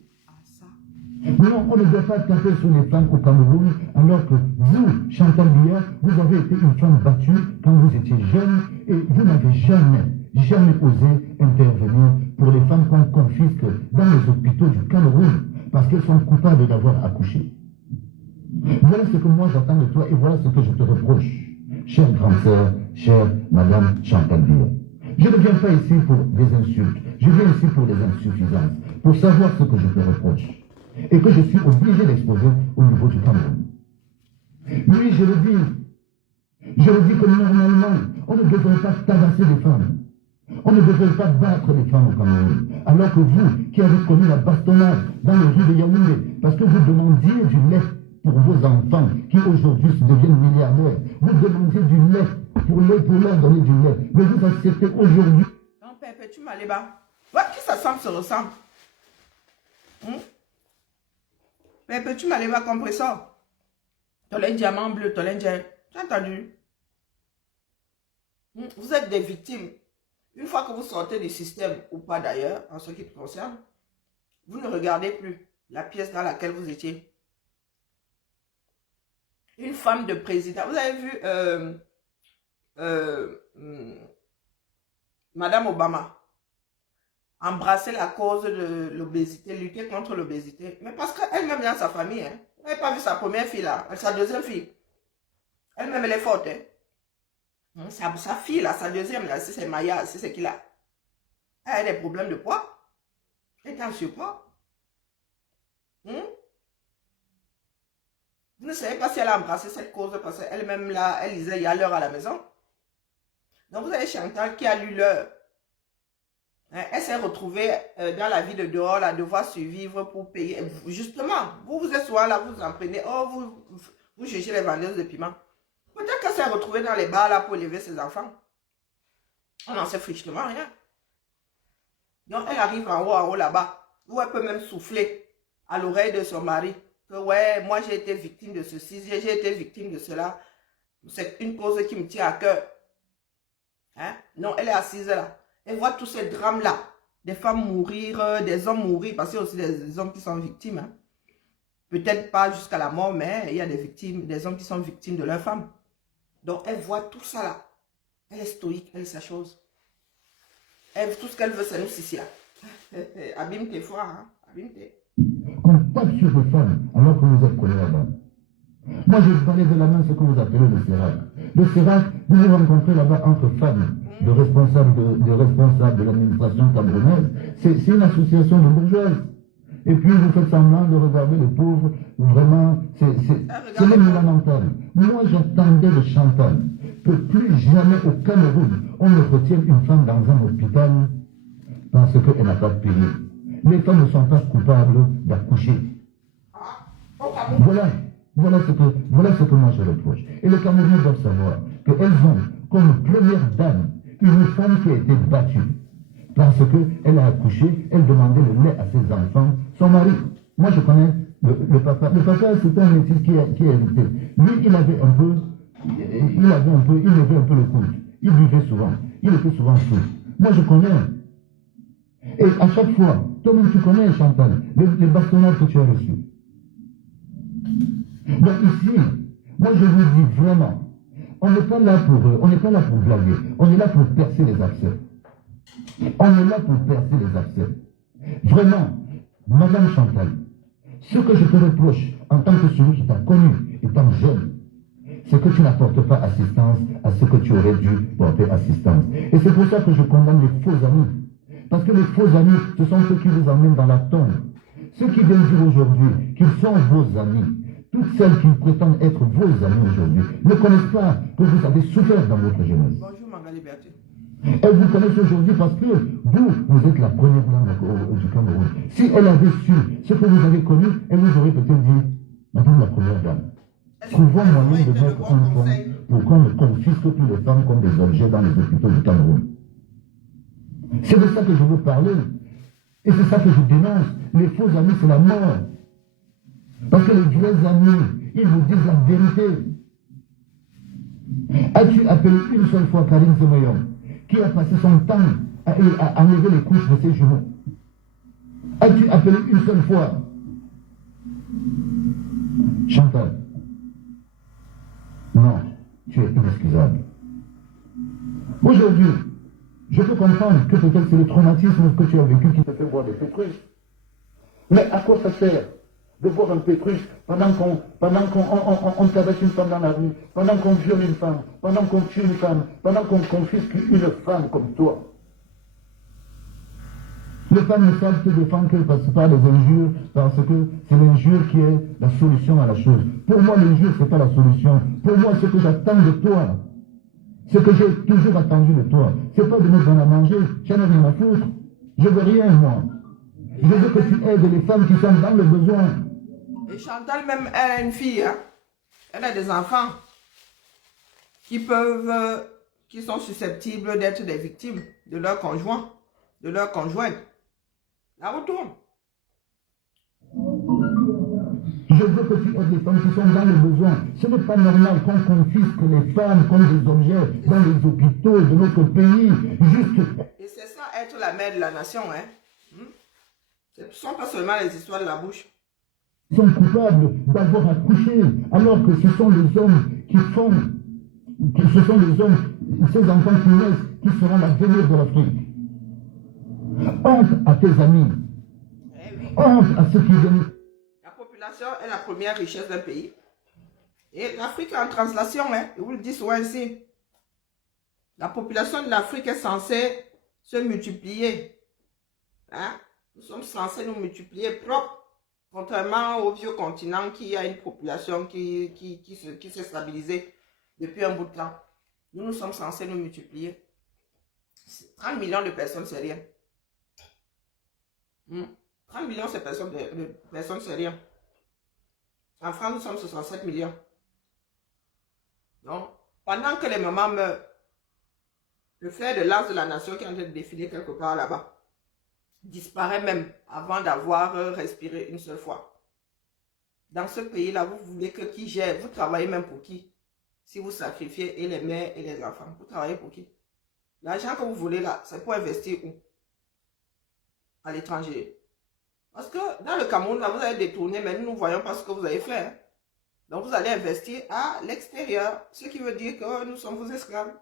Non, on ne doit pas taper sur les femmes au Cameroun, alors que vous, Chantal Biya, vous avez été une femme battue quand vous étiez jeune et vous n'avez jamais osé intervenir pour les femmes qu'on confisque dans les hôpitaux du Cameroun parce qu'elles sont coupables d'avoir accouché. Voilà ce que moi j'attends de toi et voilà ce que je te reproche, chère grande sœur, chère madame Chantal Biya. Je ne viens pas ici pour des insultes, je viens ici pour des insuffisances. pour savoir ce que je te reproche et que je suis obligé d'exposer au niveau du Cameroun. Oui, je le dis que normalement, on ne devrait pas tabasser les femmes. On ne devrait pas battre les femmes au Cameroun. Alors que vous, qui avez connu la bastonnade dans les rues de Yaoundé, parce que vous demandiez du lait pour vos enfants qui aujourd'hui deviennent milliardaires, vous demandiez du lait pour leur donner du lait. Mais vous acceptez aujourd'hui. Non, Pépé, tu m'as les bas. Voilà qui ça semble se ressemble. Pépé, tu m'as les bas compresseur. Tu as les diamants bleus, tu as les diamants. Tu as entendu? Vous êtes des victimes. Une fois que vous sortez du système, ou pas d'ailleurs, en ce qui te concerne, vous ne regardez plus la pièce dans laquelle vous étiez. Une femme de président. Vous avez vu Madame Obama embrasser la cause de l'obésité, lutter contre l'obésité. Mais parce qu'elle-même dans sa famille, hein, vous n'avez pas vu sa première fille là, sa deuxième fille. Elle-même elle est forte. Hein. Sa fille là, sa deuxième là, c'est Maya, c'est ce qu'il a. Elle a des problèmes de poids. Elle est en surpoids. Vous ne savez pas si elle a embrassé cette cause parce qu'elle-même là, elle lisait il y a l'heure à la maison. Donc vous avez Chantal qui a lu l'heure. Elle s'est retrouvée dans la vie de dehors, à devoir survivre pour payer. Justement, vous êtes souvent là, vous en prenez. Oh, vous jugez les vendeuses de piment. Peut-être qu'elle s'est retrouvée dans les bars là pour élever ses enfants. On n'en sait frichement rien. Donc elle arrive en haut là-bas, où elle peut même souffler à l'oreille de son mari. Que ouais, moi j'ai été victime de ceci, j'ai été victime de cela. C'est une cause qui me tient à cœur. Hein? Non, elle est assise là. Elle voit tous ces drames-là. Des femmes mourir, des hommes mourir, parce qu'il y a aussi des hommes qui sont victimes. Hein? Peut-être pas jusqu'à la mort, mais il y a des victimes, des hommes qui sont victimes de leurs femmes. Donc elle voit tout ça là. Elle est stoïque, elle est sa chose. Elle, tout ce qu'elle veut, c'est nous ici là. Abîme tes fois, hein? Abîme tes. On tape sur les femmes alors que vous êtes collés là-bas. Moi, je parlais de la main ce que vous appelez le CERAC. Le CERAC, vous vous rencontrez là-bas entre femmes, de responsables de l'administration camerounaise. C'est une association de bourgeoises. Et puis, vous faites semblant de regarder les pauvres. Vraiment, c'est même lamentable. Moi, j'attendais de Chantal que plus jamais au Cameroun, on ne retienne une femme dans un hôpital parce qu'elle n'a pas payé. Les femmes ne sont pas coupables d'accoucher. Voilà ce que moi je reproche. Et les Camerounais doivent savoir qu'elles ont comme première dame une femme qui a été battue parce qu'elle a accouché, elle demandait le lait à ses enfants, son mari. Moi je connais le papa. Le papa c'était un métis qui a hérité. Lui il levait un peu le coude. Il buvait souvent. Il était souvent fou. Moi je connais. Et à chaque fois, toi-même tu connais Chantal, les bastonnades que tu as reçus. Donc ici, moi je vous dis vraiment, on n'est pas là pour blaguer, on est là pour percer les abcès. Vraiment, Madame Chantal, ce que je te reproche en tant que celui qui t'a connu étant jeune, c'est que tu n'apportes pas assistance à ce que tu aurais dû porter assistance. Et c'est pour ça que je condamne les faux amis. Parce que les faux amis, ce sont ceux qui vous emmènent dans la tombe. Ceux qui viennent dire aujourd'hui qu'ils sont vos amis, toutes celles qui prétendent être vos amis aujourd'hui, ne connaissent pas que vous avez souffert dans votre jeunesse. Bonjour Magali Berthe. Elle vous connaissent aujourd'hui parce que vous êtes la première langue du Cameroun. Si elle avait su ce que vous avez connu, elle vous aurait peut-être dit, Madame la première dame, trouvons moyen de mettre un fonds pour qu'on ne confisque plus les femmes comme des objets dans les hôpitaux du Cameroun. C'est de ça que je veux parler. Et c'est ça que je dénonce. Les faux amis, c'est la mort. Parce que les vrais amis, ils vous disent la vérité. As-tu appelé une seule fois Karine Zemoyon, qui a passé son temps à enlever les couches de ses genoux? As-tu appelé une seule fois Chantal? Non, tu es inexcusable. Aujourd'hui, je peux comprendre que peut-être c'est le traumatisme que tu as vécu qui te fait boire des pétrus. Mais à quoi ça sert de boire un pétrus pendant qu'on tabasse une femme dans la rue, pendant qu'on viole une femme, pendant qu'on tue une femme, pendant qu'on confisque une femme comme toi? Les femmes ne savent se défendre que par les injures, parce que c'est l'injure qui est la solution à la chose. Pour moi, l'injure, ce n'est pas la solution. Pour moi, ce que j'attends de toi, ce que j'ai toujours attendu de toi, c'est pas de me donner à manger, j'en ai rien à foutre. Je veux rien, moi. Je veux que tu aides les femmes qui sont dans le besoin. Et Chantal, même, elle a une fille, hein? Elle a des enfants qui sont susceptibles d'être des victimes de leur conjoint, de leur conjointe. La retourne. Je veux que tu aides les femmes qui sont dans le besoin. Ce n'est pas normal qu'on confisque les femmes comme des objets dans les hôpitaux de notre pays. Et c'est ça, être la mère de la nation, hein? Ce ne sont pas seulement les histoires de la bouche. Ils sont coupables d'avoir accouché, alors que ce sont les hommes qui font, ce sont les hommes, ces enfants qui naissent, qui seront l'avenir de l'Afrique. Honte à tes amis. Eh oui. Honte à ceux qui viennent. La population est la première richesse d'un pays. Et l'Afrique est en translation, hein? Je vous le dis souvent ici. La population de l'Afrique est censée se multiplier. Hein? Nous sommes censés nous multiplier propre. Contrairement au vieux continent qui a une population qui s'est stabilisée depuis un bout de temps. Nous sommes censés nous multiplier. 30 millions de personnes, c'est rien. 30 millions de personnes, c'est rien. En France, nous sommes 67 millions. Donc, pendant que les mamans meurent, le fer de lance de la nation qui est en train de défiler quelque part là-bas disparaît même avant d'avoir respiré une seule fois. Dans ce pays-là, vous voulez que qui gère? Vous travaillez même pour qui? Si vous sacrifiez et les mères et les enfants, vous travaillez pour qui? L'argent que vous voulez là, c'est pour investir où? À l'étranger. Parce que dans le Cameroun, là, vous avez détourné, mais nous ne voyons pas ce que vous avez fait. Hein? Donc vous allez investir à l'extérieur, ce qui veut dire que nous sommes vos esclaves.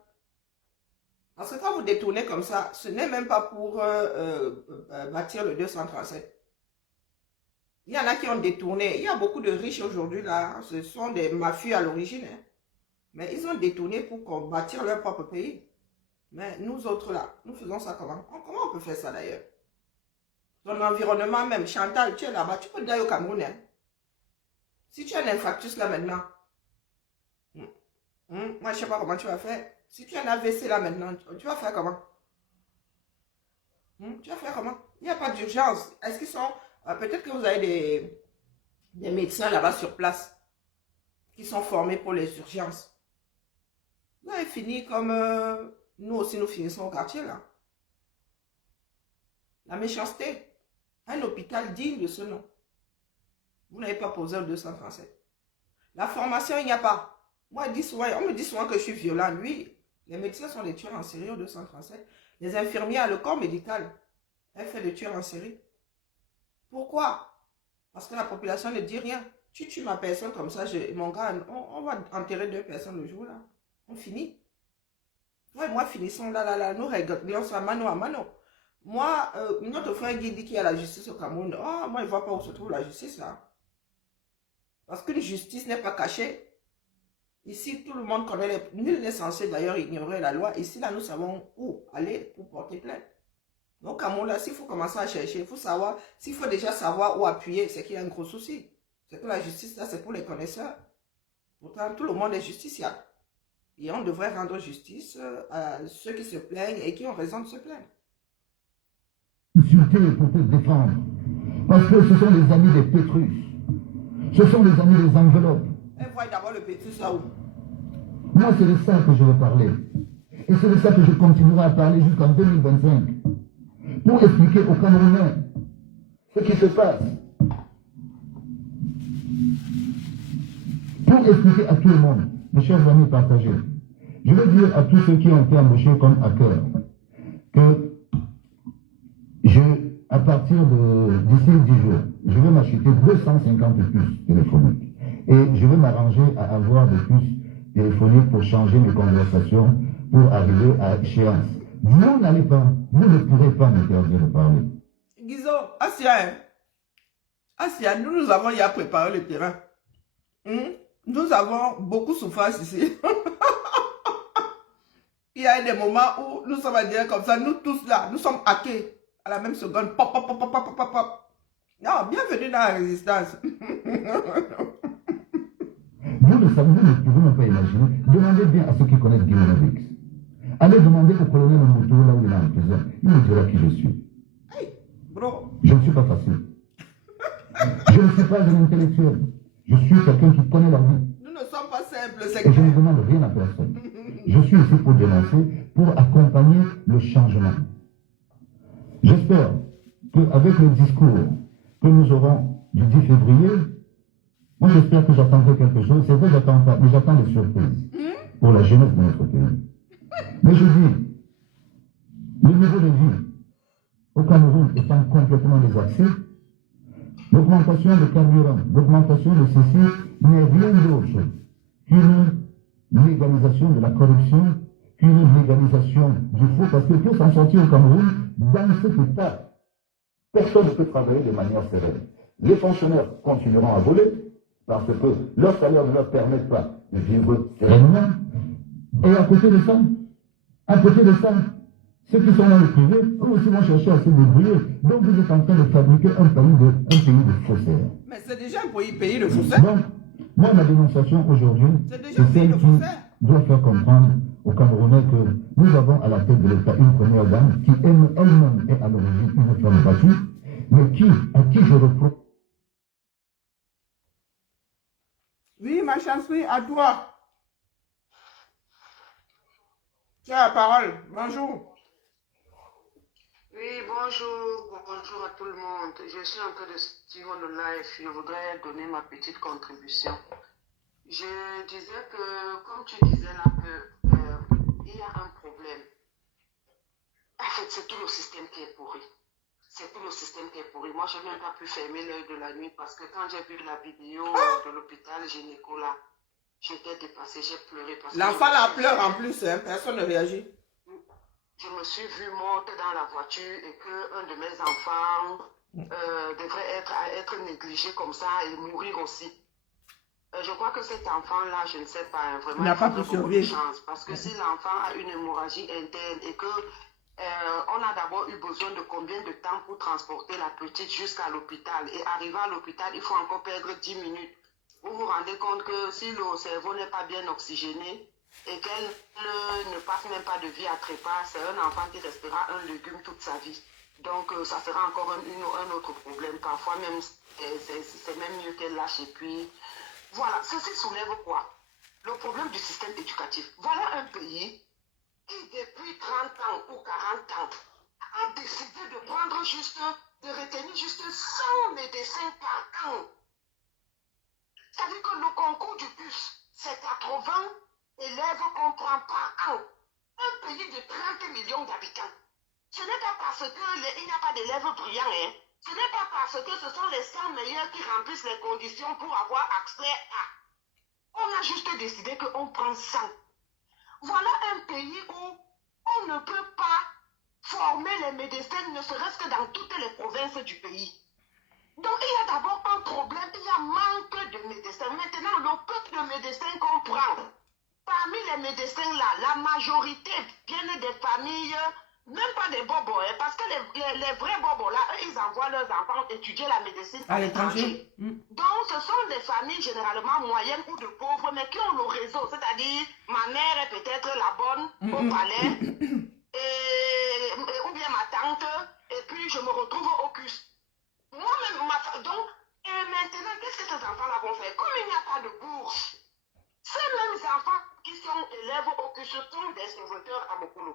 Parce que quand vous détournez comme ça, ce n'est même pas pour bâtir le 237. Il y en a qui ont détourné. Il y a beaucoup de riches aujourd'hui là. Ce sont des mafieux à l'origine. Hein. Mais ils ont détourné pour bâtir leur propre pays. Mais nous autres là, nous faisons ça comment? Comment on peut faire ça d'ailleurs? Ton environnement même, Chantal, tu es là-bas, tu peux d'aller au Cameroun. Hein. Si tu as un infarctus là maintenant, moi je ne sais pas comment tu vas faire. Si tu as un AVC là maintenant, tu vas faire comment? Tu vas faire comment? Il n'y a pas d'urgence. Est-ce qu'ils sont... peut-être que vous avez des médecins là-bas sur place qui sont formés pour les urgences. Vous avez fini comme nous aussi nous finissons au quartier là. La méchanceté. Un hôpital digne de ce nom. Vous n'avez pas posé le 237. La formation, il n'y a pas. Moi, on me dit souvent que je suis violent. Oui, les médecins sont des tueurs en série au 237. Les infirmières, le corps médical, elle fait des tueurs en série. Pourquoi? Parce que la population ne dit rien. Tu tues ma personne comme ça, mon gars, on va enterrer 2 personnes le jour là. On finit. Toi et moi finissons là, nous réglons ça mano à mano. Moi, notre frère Guy dit qu'il y a la justice au Cameroun. Oh, moi, je ne vois pas où se trouve la justice là. Parce qu'une justice n'est pas cachée. Ici, tout le monde connaît nul n'est censé d'ailleurs ignorer la loi. Ici, là, nous savons où aller pour porter plainte. Donc, à mon là, s'il faut commencer à chercher, il faut savoir, s'il faut déjà savoir où appuyer, c'est qu'il y a un gros souci. C'est que la justice, là, c'est pour les connaisseurs. Pourtant, tout le monde est justiciable. Et on devrait rendre justice à ceux qui se plaignent et qui ont raison de se plaindre. Insulter pour te défendre. Parce que ce sont les amis des Pétrus. Ce sont les amis des enveloppes. Et voyez d'abord le Pétrus là où? Moi, c'est de ça que je veux parler. Et c'est de ça que je continuerai à parler jusqu'en 2025. Pour expliquer aux Camerounais ce qui se passe. Pour expliquer à tout le monde, mes chers amis partagés, je veux dire à tous ceux qui ont été embauchés comme hackers que à partir d'ici 10 jours, je vais m'acheter 250 puces téléphoniques. Et je vais m'arranger à avoir des puces téléphoniques pour changer mes conversations, pour arriver à échéance. Vous n'allez pas, vous ne pourrez pas m'interdire de parler. Guizo, Asia, nous avons déjà préparé le terrain. Nous avons beaucoup de souffrance ici. Il y a des moments où nous sommes à dire comme ça, nous tous là, nous sommes hackés. À la même seconde, pop, pop, pop, pop, pop, pop, pop. Non, bienvenue dans la résistance. Vous ne savez, vous ne pouvez même pas imaginer. Demandez bien à ceux qui connaissent Guillaume X. Allez demander au colonel Momoto là où il est en prison. Il vous dira qui je suis. Hey, bro. Je ne suis pas facile. Je ne suis pas un intellectuel. Je suis quelqu'un qui connaît la vie. Nous ne sommes pas simples, c'est Et je ne demande rien à personne. Je suis ici pour dénoncer, pour accompagner le changement. J'espère qu'avec le discours que nous aurons du 10 février, moi j'espère que j'attendrai quelque chose. C'est vrai, j'attends pas, mais j'attends des surprises pour la jeunesse de notre pays. Mais je dis, le niveau de vie au Cameroun étant complètement désaxé, l'augmentation de carburant, l'augmentation de ceci n'est rien d'autre qu'une légalisation de la corruption, qu'une légalisation du faux, parce que pour s'en sortir au Cameroun, dans cet état, personne ne peut travailler de manière sereine. Les fonctionnaires continueront à voler, parce que leur salaire ne leur permet pas de vivre sereinement. Et à côté de ça, ceux qui sont dans le privé, eux aussi vont chercher à se débrouiller. Donc vous êtes en train de fabriquer un pays de faussaires. Mais c'est déjà un pays de faussaires. Donc, moi, ma dénonciation aujourd'hui, c'est celle qui doit faire comprendre aux Camerounais que nous avons à la tête de l'État une première dame qui elle-même est à l'origine une femme battue, mais à qui je reproche. Oui, ma chancerie, à toi. Tu as la parole. Bonjour. Oui, bonjour à tout le monde. Je suis en train de suivre le live. Je voudrais donner ma petite contribution. Je disais que, comme tu disais là, il y a un problème. En fait, c'est tout le système qui est pourri. C'est tout le système qui est pourri. Moi, je n'ai même pas pu fermer l'œil de la nuit parce que quand j'ai vu la vidéo de l'hôpital gynéco là, j'étais dépassée, j'ai pleuré. L'enfant la pleure en plus, hein, personne ne réagit. Je me suis vue morte dans la voiture et qu'un de mes enfants devrait être négligé comme ça et mourir aussi. Je crois que cet enfant-là, je ne sais pas, vraiment, il n'a pas pu survivre. Chance, parce que si l'enfant a une hémorragie interne et que on a d'abord eu besoin de combien de temps pour transporter la petite jusqu'à l'hôpital et arriver à l'hôpital, il faut encore perdre 10 minutes. Vous vous rendez compte que si le cerveau n'est pas bien oxygéné et qu'elle ne passe même pas de vie à trépas, c'est un enfant qui restera un légume toute sa vie. Donc ça sera encore un autre problème. Parfois même, c'est même mieux qu'elle lâche et puis... Voilà, ceci soulève quoi? Le problème du système éducatif. Voilà un pays qui depuis 30 ans ou 40 ans a décidé de retenir juste 100 médecins par an. C'est-à-dire que le concours du bus, c'est 80 élèves qu'on prend par an. Un pays de 30 millions d'habitants. Ce n'est pas parce qu'il n'y a pas d'élèves brillants, hein. Ce n'est pas parce que ce sont les 100 meilleurs qui remplissent les conditions pour avoir accès à. On a juste décidé qu'on prend 100. Voilà un pays où on ne peut pas former les médecins, ne serait-ce que dans toutes les provinces du pays. Donc il y a d'abord un problème, il y a manque de médecins. Maintenant, le peu de médecins qu'on prend, parmi les médecins là, la majorité viennent des familles, même pas des bobos, hein, parce que les vrais bobos là, eux, ils envoient leurs enfants étudier la médecine à l'étranger. Donc ce sont des familles généralement moyennes ou de pauvres, mais qui ont le réseau, c'est-à-dire ma mère est peut-être la bonne au palais, ou bien ma tante, et puis je me retrouve au CUS. Moi-même, donc, et maintenant, qu'est-ce que ces enfants-là vont faire? Comme il n'y a pas de bourse, ces mêmes enfants qui sont élèves au CUS sont des sauveteurs à Mokolo.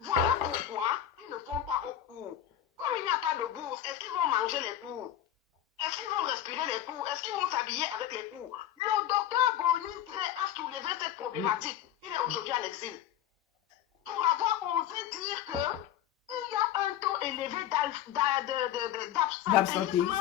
Voilà pourquoi ils ne font pas au cours. Comme il n'y a pas de bourse, est-ce qu'ils vont manger les cours? Est-ce qu'ils vont respirer les cours? Est-ce qu'ils vont s'habiller avec les cours? Le docteur Bonitré a soulevé cette problématique. Il est aujourd'hui en exil. Pour avoir osé dire qu'il y a un taux élevé d'absentéisme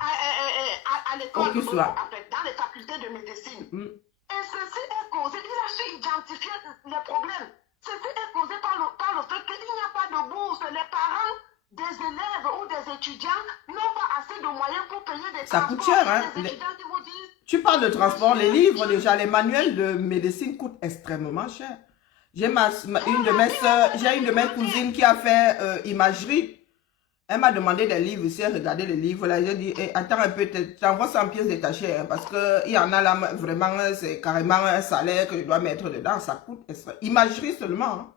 à l'école, dans les facultés de médecine. Et ceci est causé, il a su identifier les problèmes. Ceci est causé par le fait qu'il n'y a pas de bourse. Les parents des élèves ou des étudiants n'ont pas assez de moyens pour payer des transports. Ça coûte cher, hein? Tu parles de transport, les livres déjà, les manuels de médecine coûtent extrêmement cher. J'ai une de mes soeurs, j'ai une de mes cousines qui a fait imagerie. Elle m'a demandé des livres, si elle regardait les livres, là, j'ai dit, hey, attends un peu, t'envoies 100 pièces détachées, hein, parce qu'il y en a là, vraiment, c'est carrément un salaire que je dois mettre dedans, ça coûte, imagerie seulement. Hein.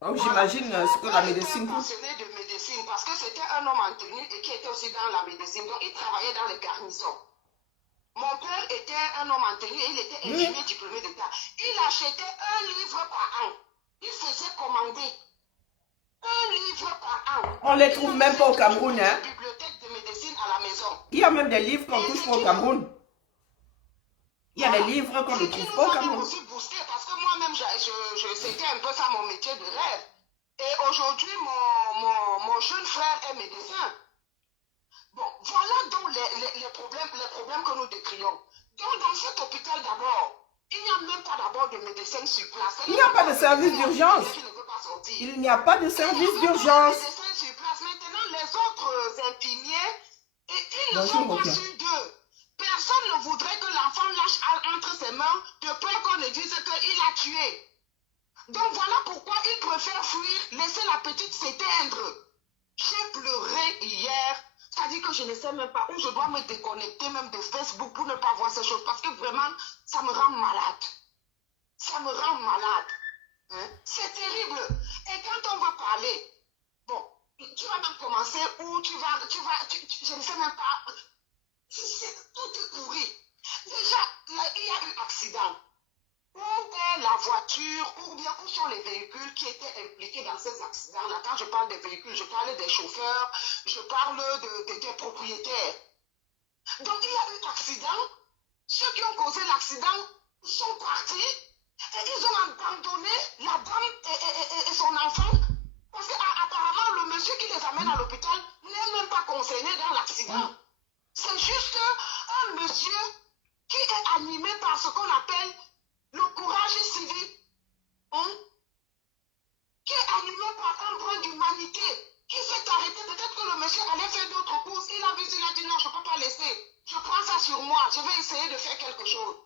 Donc j'imagine ce que la médecine coûte. Passionné de médecine, parce que c'était un homme en tenue et qui était aussi dans la médecine, donc il travaillait dans les garnisons. Mon père était un homme en tenue et il était ingénieur diplômé d'État. Il achetait un livre par an. Il faisait commander un livre par an. On les trouve même pas au Cameroun. Hein? Bibliothèque de médecine à la maison. Il y a même des livres qu'on touche pas au Cameroun. Il y a des livres qu'on ne trouve pas au Cameroun. Je me suis boosté parce que moi-même, c'était un peu ça mon métier de rêve. Et aujourd'hui, mon jeune frère est médecin. Bon, voilà donc les problèmes que nous décrions. Donc, dans cet hôpital d'abord, il n'y a même pas d'abord de médecin sur place. Il n'y a pas de service d'urgence. Il n'y a pas de service d'urgence. Maintenant, les autres infirmiers, ils ne sont pas sûrs d'eux. Personne ne voudrait que l'enfant lâche entre ses mains de peur qu'on ne dise qu'il a tué. Donc voilà pourquoi ils préfèrent fuir, laisser la petite s'éteindre. J'ai pleuré hier. C'est-à-dire que je ne sais même pas où je dois me déconnecter même de Facebook pour ne pas voir ces choses. Parce que vraiment, ça me rend malade. Ça me rend malade. Hein? C'est terrible. Et quand on va parler, bon, tu vas même commencer où tu vas, je ne sais même pas. Tout est pourri. Déjà, là, il y a eu accident. Où est la voiture, ou bien où sont les véhicules qui étaient impliqués dans ces accidents-là? Quand je parle des véhicules, je parle des chauffeurs, je parle des propriétaires. Donc il y a eu accident. Ceux qui ont causé l'accident sont partis et ils ont abandonné la dame et son enfant. Parce qu'apparemment, le monsieur qui les amène à l'hôpital n'est même pas concerné dans l'accident. C'est juste un monsieur qui est animé par ce qu'on appelle le courage civique, hein? Qui est animé par un brin d'humanité, qui s'est arrêté. Peut-être que le monsieur allait faire d'autres courses. Il a vu, il a dit non, je ne peux pas laisser. Je prends ça sur moi, je vais essayer de faire quelque chose.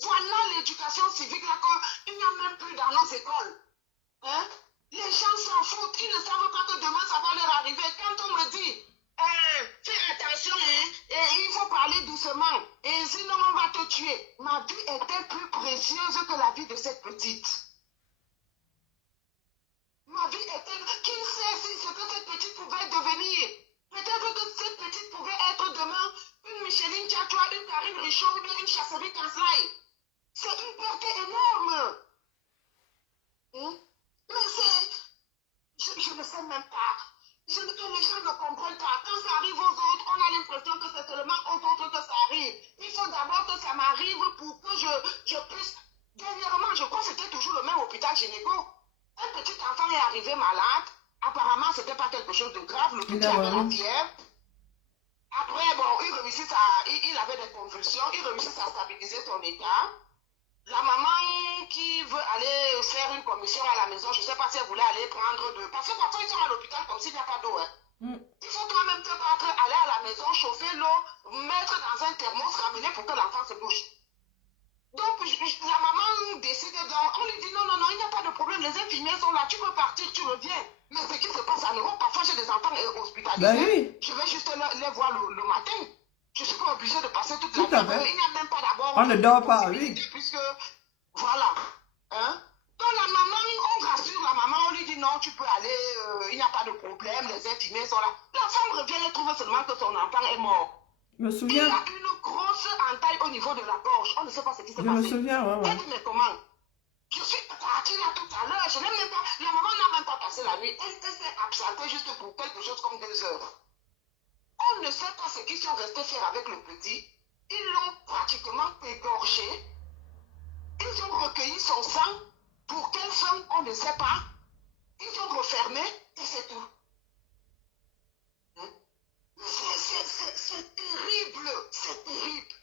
Voilà l'éducation civique là qu'il n'y a même plus dans nos écoles. Hein? Les gens s'en foutent, ils ne savent pas que demain ça va leur arriver. Quand on me dit, fais attention, hein, et il faut parler doucement, et sinon on va te tuer. Ma vie était plus précieuse que la vie de cette petite. Ma vie était... Qui sait si ce que cette petite pouvait devenir? Peut-être que cette petite pouvait être demain une Micheline Tchatchoua, une Karine Richaud, ou bien une Chasserie Kanslai. C'est une perte énorme. Hein? Mais c'est... Je ne sais même pas. Que les gens ne comprennent pas. Quand ça arrive aux autres, on a l'impression que c'est seulement aux autres que ça arrive. Il faut d'abord que ça m'arrive pour que je puisse... Dernièrement, je crois que c'était toujours le même hôpital gynéco. Un petit enfant est arrivé malade. Apparemment, ce n'était pas quelque chose de grave. Le petit avait la fièvre. Après, bon, il avait des convulsions. Il réussit à stabiliser son état. La maman qui veut aller faire une commission à la maison, je ne sais pas si elle voulait aller prendre de... Parce que parfois, ils sont à l'hôpital comme s'il n'y a pas d'eau. Hein. Il faut toi-même te battre, aller à la maison, chauffer l'eau, mettre dans un thermos, ramener pour que l'enfant se douche. Donc, la maman décide, on lui dit non, il n'y a pas de problème, les infirmiers sont là, tu peux partir, tu reviens. Mais ce qui se passe à Europe, parfois j'ai des enfants hospitalisés, Ben oui. Je vais juste les voir le matin. Je ne suis pas obligée de passer toute la nuit. Il n'y a même pas d'abord... On ne dort pas, oui. Puisque, voilà. Hein? Donc la maman, on rassure la maman, on lui dit non, tu peux aller, il n'y a pas de problème, les infirmiers sont là. La femme revient et trouve seulement que son enfant est mort. Je me souviens. Il y a une grosse entaille au niveau de la gorge. On ne sait pas ce qui s'est passé. Je me souviens, ouais. Elle dit, mais comment? Je suis partie là tout à l'heure, je n'ai même pas... La maman n'a même pas passé la nuit. Elle s'est absentée juste pour quelque chose comme 2 heures. On ne sait pas ce qu'ils sont restés faire avec le petit. Ils l'ont pratiquement égorgé. Ils ont recueilli son sang. Pour quelle fin, on ne sait pas. Ils ont refermé et c'est tout. Hein? C'est terrible. C'est terrible.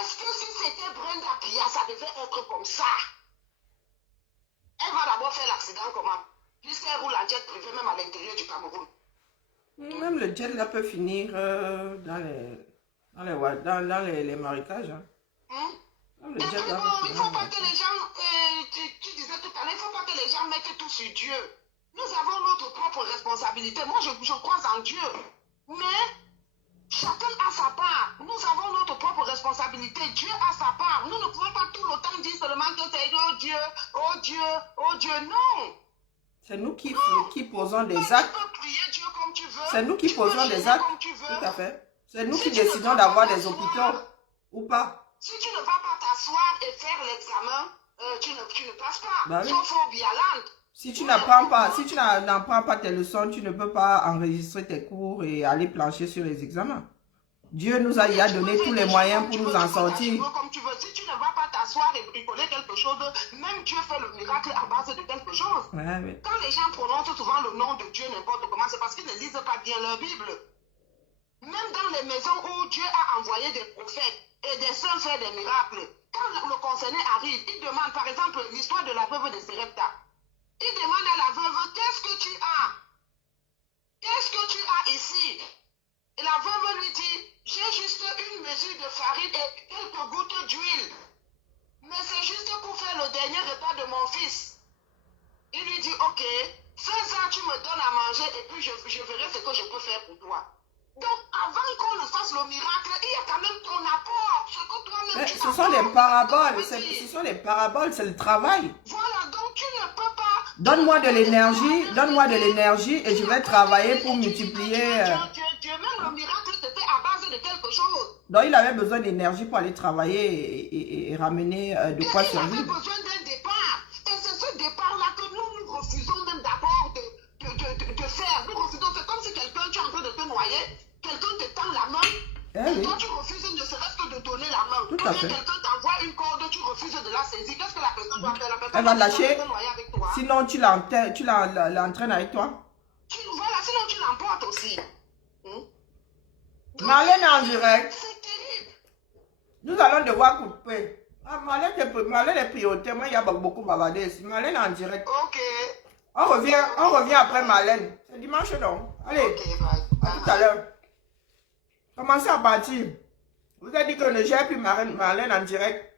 Est-ce que si c'était Brenda Pia, ça devait être comme ça? Elle va d'abord faire l'accident comment? Puisqu'elle roule en jet privé même à l'intérieur du Cameroun. Même le jet là peut finir dans les marécages. Hein. Et puis bon, il ne faut pas que les gens mettre tout sur Dieu. Nous avons notre propre responsabilité. Moi, je crois en Dieu. Mais chacun a sa part. Nous avons notre propre responsabilité. Dieu a sa part. Nous ne pouvons pas tout le temps dire seulement que c'est oh Dieu, oh Dieu, oh Dieu. Non. C'est nous qui posons des actes. Tu peux prier Dieu comme tu veux. C'est nous qui posons des actes. Tout à fait. C'est nous qui décidons d'avoir des hôpitaux ou pas. Si tu ne vas pas t'asseoir et faire l'examen, tu ne passes pas. Bah oui. Sauf au Bialand. Si tu n'apprends pas tes leçons, tu ne peux pas enregistrer tes cours et aller plancher sur les examens. Dieu nous a donné tous les moyens pour nous en sortir. Comme tu veux. Si tu ne vas pas t'asseoir et bricoler quelque chose, même Dieu fait le miracle à base de quelque chose. Ouais. Quand les gens prononcent souvent le nom de Dieu n'importe comment, c'est parce qu'ils ne lisent pas bien leur Bible. Même dans les maisons où Dieu a envoyé des prophètes et des seuls faire des miracles, quand le concerné arrive, il demande, par exemple, l'histoire de la veuve de Sérepta. Il demande à la veuve, qu'est-ce que tu as? Qu'est-ce que tu as ici? Et la veuve lui dit, j'ai juste une mesure de farine et quelques gouttes d'huile. Mais c'est juste pour faire le dernier repas de mon fils. Il lui dit, ok, fais ça, tu me donnes à manger et puis je verrai ce que je peux faire pour toi. Donc, avant qu'on ne fasse le miracle, il y a quand même ton apport. Ce que toi-même tu ce sont les paraboles. Ce sont les paraboles, c'est le travail. Voilà, donc tu ne peux pas... Donne-moi de l'énergie et je vais travailler pour multiplier. Dieu, même le miracle, c'était à base de quelque chose. Donc, il avait besoin d'énergie pour aller travailler et ramener de quoi survivre. Il avait besoin d'un départ. Et c'est ce départ-là que nous refusons même d'abord de faire. Nous refusons. C'est comme si quelqu'un, tu es en train de te noyer, quelqu'un te tend la main, et toi tu refuses ne serait-ce que de donner la main. Tout à fait. Quelqu'un t'envoie une corde, tu refuses de la saisir. Qu'est-ce que la personne doit faire? La personne Elle va lâcher. te noyer avec toi. Sinon, tu l'entraînes avec toi. Voilà, sinon tu l'emportes aussi. Marlène est en direct. C'est terrible. Nous allons devoir couper. Marlène est prioritaire. Moi, il y a beaucoup bavardé ici. Marlène est en direct. Ok. On revient après Marlène. C'est dimanche, non? Allez, Ok, bye. à tout à l'heure. Commencez à partir. Vous avez dit qu'on ne gère plus Marlène en direct.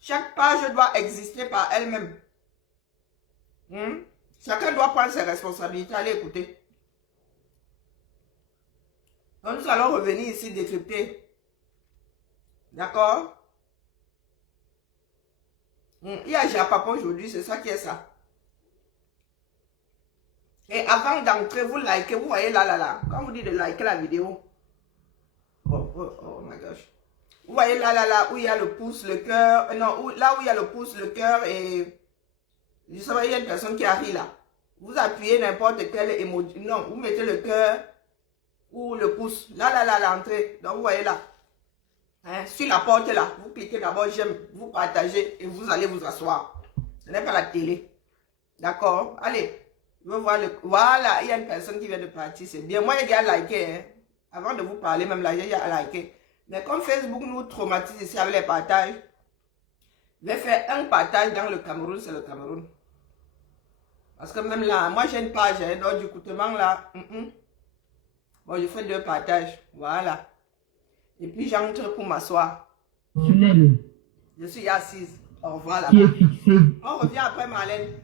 Chaque page doit exister par elle-même. Chacun doit prendre ses responsabilités. Allez, écoutez. Donc, nous allons revenir ici décrypter. D'accord? Il y a Japapa aujourd'hui, c'est ça qui est ça. Et avant d'entrer, vous likez, vous voyez là. Quand vous dites de liker la vidéo. Oh my gosh. Vous voyez là, où il y a le pouce, le cœur. Non, là où il y a le pouce, le cœur et... Je sais pas, il y a une personne qui arrive là. Vous appuyez n'importe quel emoji. Non, vous mettez le cœur ou le pouce. Là, l'entrée. Donc vous voyez là. Sur la porte là, vous cliquez d'abord j'aime, vous partagez et vous allez vous asseoir. Ce n'est pas la télé. D'accord? Allez. Je veux voir le... Voilà, il y a une personne qui vient de partir, c'est bien. Moi, il y a liké. Avant de vous parler, même là, il y a liké. Mais comme Facebook nous traumatise ici avec les partages, je vais faire un partage dans le Cameroun, c'est le Cameroun. Parce que même là, moi j'ai une page, donc du coûtement là, bon, je fais 2 partages, voilà. Et puis j'entre pour m'asseoir. Tunnel. Je suis assise. Au revoir là. Qui est fixé. On revient après Marlène.